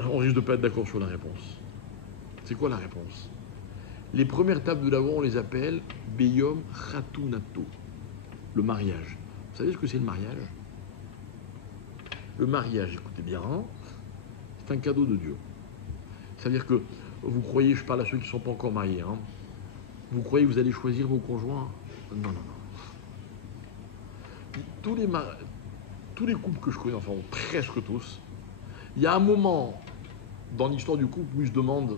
on risque de ne pas être d'accord sur la réponse. C'est quoi la réponse? Les premières tables de la loi, on les appelle Beyom Khatunato, le mariage. Vous savez ce que c'est le mariage? Le mariage, écoutez bien, hein, c'est un cadeau de Dieu. C'est-à-dire que vous croyez, je parle à ceux qui ne sont pas encore mariés, hein, vous croyez que vous allez choisir vos conjoints? Non. Tous les couples que je connais, enfin presque tous, il y a un moment dans l'histoire du couple où ils se demandent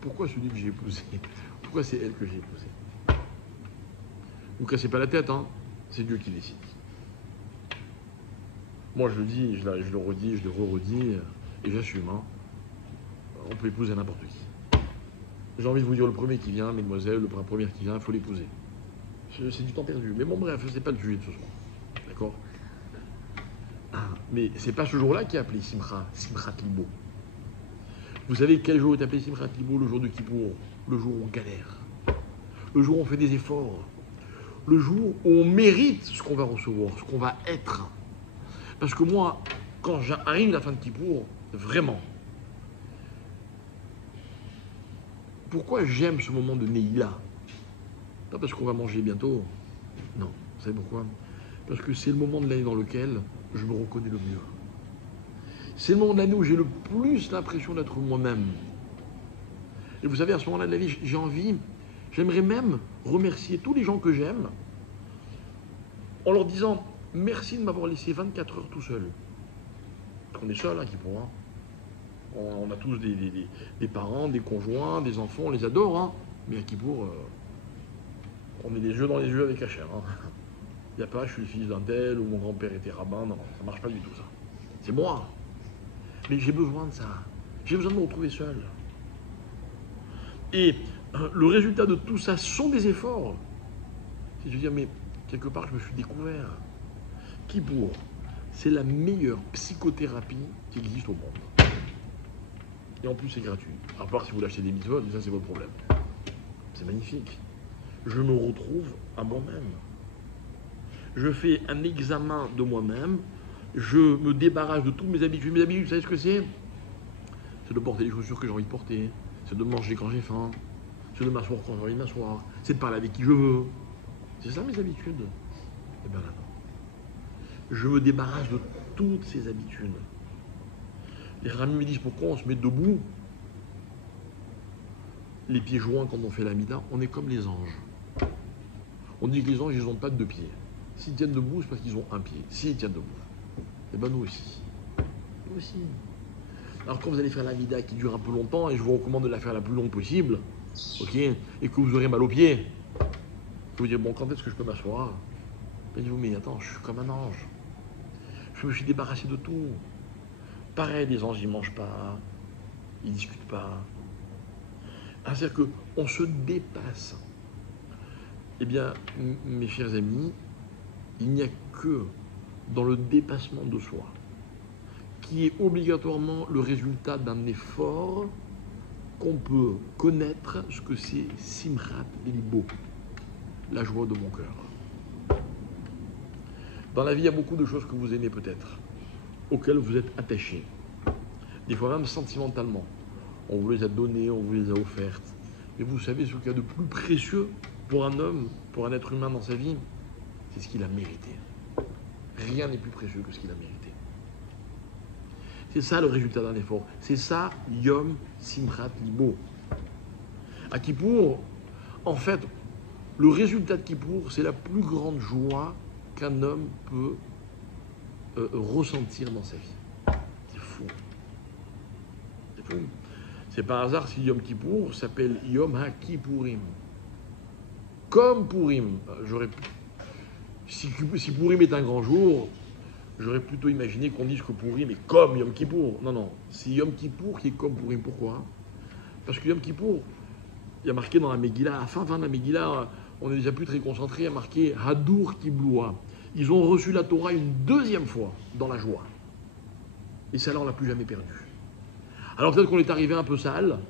pourquoi celui que j'ai épousé, pourquoi c'est elle que j'ai épousée. Vous ne cassez pas la tête, hein, c'est Dieu qui décide. Moi je le dis, je le redis, je le re-redis, et j'assume. Hein. on peut épouser n'importe qui. J'ai envie de vous dire le premier qui vient, mesdemoiselles, la première qui vient, il faut l'épouser. C'est du temps perdu. Mais bon, bref, c'est pas le sujet de ce soir. D'accord? Mais c'est pas ce jour-là qui est appelé Simchat Libo. Vous savez quel jour est appelé Simchat Libo? Le jour de Kippour. Le jour où on galère. Le jour où on fait des efforts. Le jour où on mérite ce qu'on va recevoir, ce qu'on va être. Parce que moi, quand j'arrive à la fin de Kippour, vraiment, pourquoi j'aime ce moment de Neïla? Pas parce qu'on va manger bientôt. Non. Vous savez pourquoi? Parce que c'est le moment de l'année dans lequel je me reconnais le mieux. C'est le moment de l'année où j'ai le plus l'impression d'être moi-même. Et vous savez, à ce moment-là de la vie, j'aimerais même remercier tous les gens que j'aime en leur disant merci de m'avoir laissé 24 heures tout seul. Parce qu'on est seul, hein, qui pourra. On a tous des parents, des conjoints, des enfants, on les adore, hein. Mais à Kippour, on met les yeux dans les yeux avec Hachem. Hein. Il n'y a pas, je suis le fils d'un tel, ou mon grand-père était rabbin, non, ça ne marche pas du tout ça. C'est moi. Mais j'ai besoin de ça. J'ai besoin de me retrouver seul. Et le résultat de tout ça sont des efforts. C'est de dire, mais quelque part, je me suis découvert. Kippour, c'est la meilleure psychothérapie qui existe au monde. Et en plus, c'est gratuit. À part si vous l'achetez des mitzvot, ça c'est votre problème. C'est magnifique. Je me retrouve à moi-même. Je fais un examen de moi-même. Je me débarrasse de toutes mes habitudes. Mes habitudes, vous savez ce que c'est? C'est de porter les chaussures que j'ai envie de porter. C'est de manger quand j'ai faim. C'est de m'asseoir quand j'ai envie de m'asseoir. C'est de parler avec qui je veux. C'est ça mes habitudes. Eh bien là, non. Je me débarrasse de toutes ces habitudes. Les ramis me disent pourquoi on se met debout, les pieds joints quand on fait la mida, on est comme les anges. On dit que les anges, ils n'ont pas de deux pieds. S'ils tiennent debout, c'est parce qu'ils ont un pied. S'ils tiennent debout. Eh bien nous aussi. Nous aussi. Alors quand vous allez faire la mida qui dure un peu longtemps, et je vous recommande de la faire la plus longue possible, ok, et que vous aurez mal aux pieds, vous vous dire, bon, quand est-ce que je peux m'asseoir? Dites-vous, mais attends, je suis comme un ange. Je me suis débarrassé de tout. Pareil, les anges, ils ne mangent pas, ils ne discutent pas. C'est-à-dire qu'on se dépasse. Eh bien, mes chers amis, il n'y a que dans le dépassement de soi, qui est obligatoirement le résultat d'un effort, qu'on peut connaître ce que c'est Simchat Libo, la joie de mon cœur. Dans la vie, il y a beaucoup de choses que vous aimez peut-être, auxquelles vous êtes attachés. Des fois même sentimentalement. On vous les a données, on vous les a offertes. Mais vous savez ce qu'il y a de plus précieux pour un homme, pour un être humain dans sa vie? C'est ce qu'il a mérité. Rien n'est plus précieux que ce qu'il a mérité. C'est ça le résultat d'un effort. C'est ça, Yom Simchat Libo. À Kippour, en fait, le résultat de Kippour, c'est la plus grande joie qu'un homme peut ressentir dans sa vie. C'est fou. C'est fou. C'est par hasard si Yom Kippour s'appelle Yom HaKippourim. Comme Purim. Si Purim est un grand jour, j'aurais plutôt imaginé qu'on dise que Purim est comme Yom Kippour. Non, non. C'est Yom Kippour qui est comme Purim. Pourquoi? Parce que Yom Kippour, il y a marqué dans la Megillah, à la fin de la Megillah, on est déjà plus très concentré, il y a marqué Hadur Kibloua. Ils ont reçu la Torah une deuxième fois dans la joie. Et celle-là, on ne l'a plus jamais perdue. Alors peut-être qu'on est arrivé un peu sale,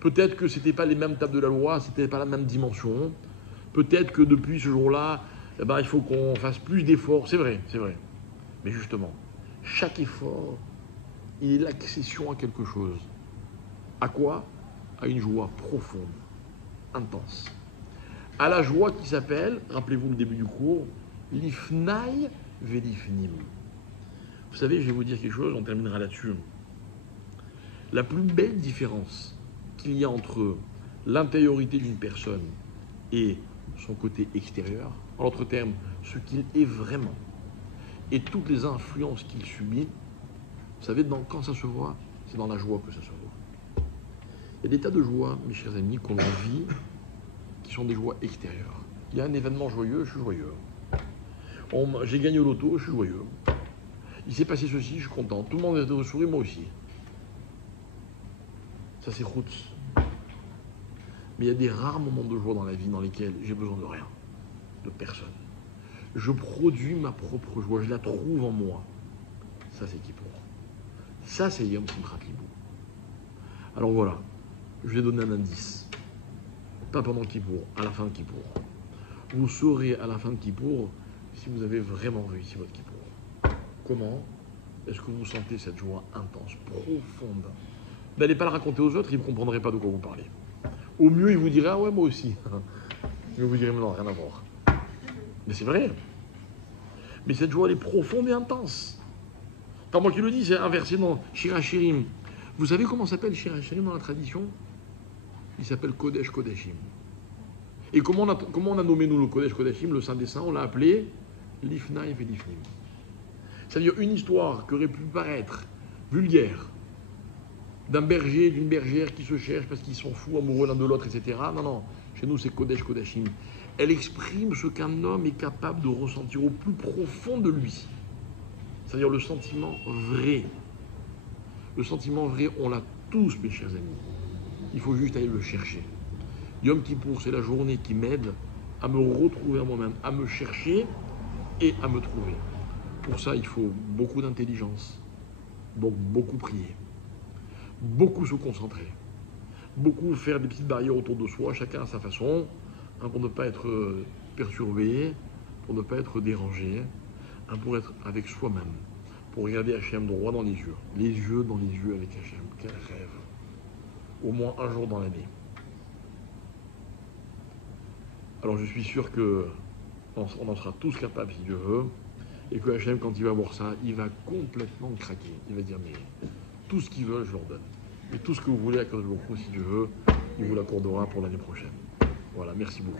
peut-être que ce n'était pas les mêmes tables de la loi, ce n'était pas la même dimension, peut-être que depuis ce jour-là, eh ben, il faut qu'on fasse plus d'efforts, c'est vrai. Mais justement, chaque effort, il est l'accession à quelque chose. À quoi? À une joie profonde, intense. À la joie qui s'appelle, rappelez-vous le début du cours, l'ifnaï velifnim. Vous savez, je vais vous dire quelque chose, on terminera là-dessus. La plus belle différence qu'il y a entre l'intériorité d'une personne et son côté extérieur, en d'autres termes, ce qu'il est vraiment, et toutes les influences qu'il subit, vous savez, quand ça se voit, c'est dans la joie que ça se voit. Il y a des tas de joies, mes chers amis, qu'on vit, qui sont des joies extérieures. Il y a un événement joyeux, je suis joyeux. J'ai gagné au loto, je suis joyeux. Il s'est passé ceci, je suis content. Tout le monde est de sourire, moi aussi. Ça c'est chutz. Mais il y a des rares moments de joie dans la vie dans lesquels j'ai besoin de rien, de personne. Je produis ma propre joie, je la trouve en moi. Ça c'est Kippour. Ça c'est Yom Simchat Libou. Alors voilà, je vais donner un indice. Pas pendant Kippour, à la fin de Kippour. Vous saurez à la fin de Kippour si vous avez vraiment réussi votre Kippour. Comment est-ce que vous sentez cette joie intense, profonde? N'allez pas le raconter aux autres, ils ne comprendraient pas de quoi vous parlez. Au mieux, ils vous diraient « Ah ouais, moi aussi ». Mais vous direz « Mais non, rien à voir ». Mais c'est vrai. Mais cette joie, elle est profonde et intense. Pas moi qui le dis, c'est inversé dans Shir HaShirim. Vous savez comment s'appelle Shir HaShirim dans la tradition? Il s'appelle Kodesh Kodashim. Et comment on a nommé nous le Kodesh Kodashim, le Saint des Saints? On l'a appelé Lifnaï et Lifnim. C'est-à-dire une histoire qui aurait pu paraître vulgaire, d'un berger et d'une bergère qui se cherchent parce qu'ils sont fous, amoureux l'un de l'autre, etc. Non, non, chez nous c'est Kodesh Kodashim. Elle exprime ce qu'un homme est capable de ressentir au plus profond de lui. C'est-à-dire le sentiment vrai. Le sentiment vrai, on l'a tous, mes chers amis. Il faut juste aller le chercher. Yom Kippour, c'est la journée qui m'aide à me retrouver à moi-même, à me chercher et à me trouver. Pour ça, il faut beaucoup d'intelligence, beaucoup prier, beaucoup se concentrer, beaucoup faire des petites barrières autour de soi, chacun à sa façon, pour ne pas être perturbé, pour ne pas être dérangé, pour être avec soi-même, pour regarder Hachem droit dans les yeux dans les yeux avec Hachem. Quel rêve! Au moins un jour dans l'année. Alors je suis sûr qu'on en sera tous capables si Dieu veut, et que Hachem, quand il va voir ça, il va complètement craquer. Il va dire, mais tout ce qu'ils veulent, je leur donne. Et tout ce que vous voulez à cause de beaucoup, si Dieu veut, il vous l'accordera pour l'année prochaine. Voilà, merci beaucoup.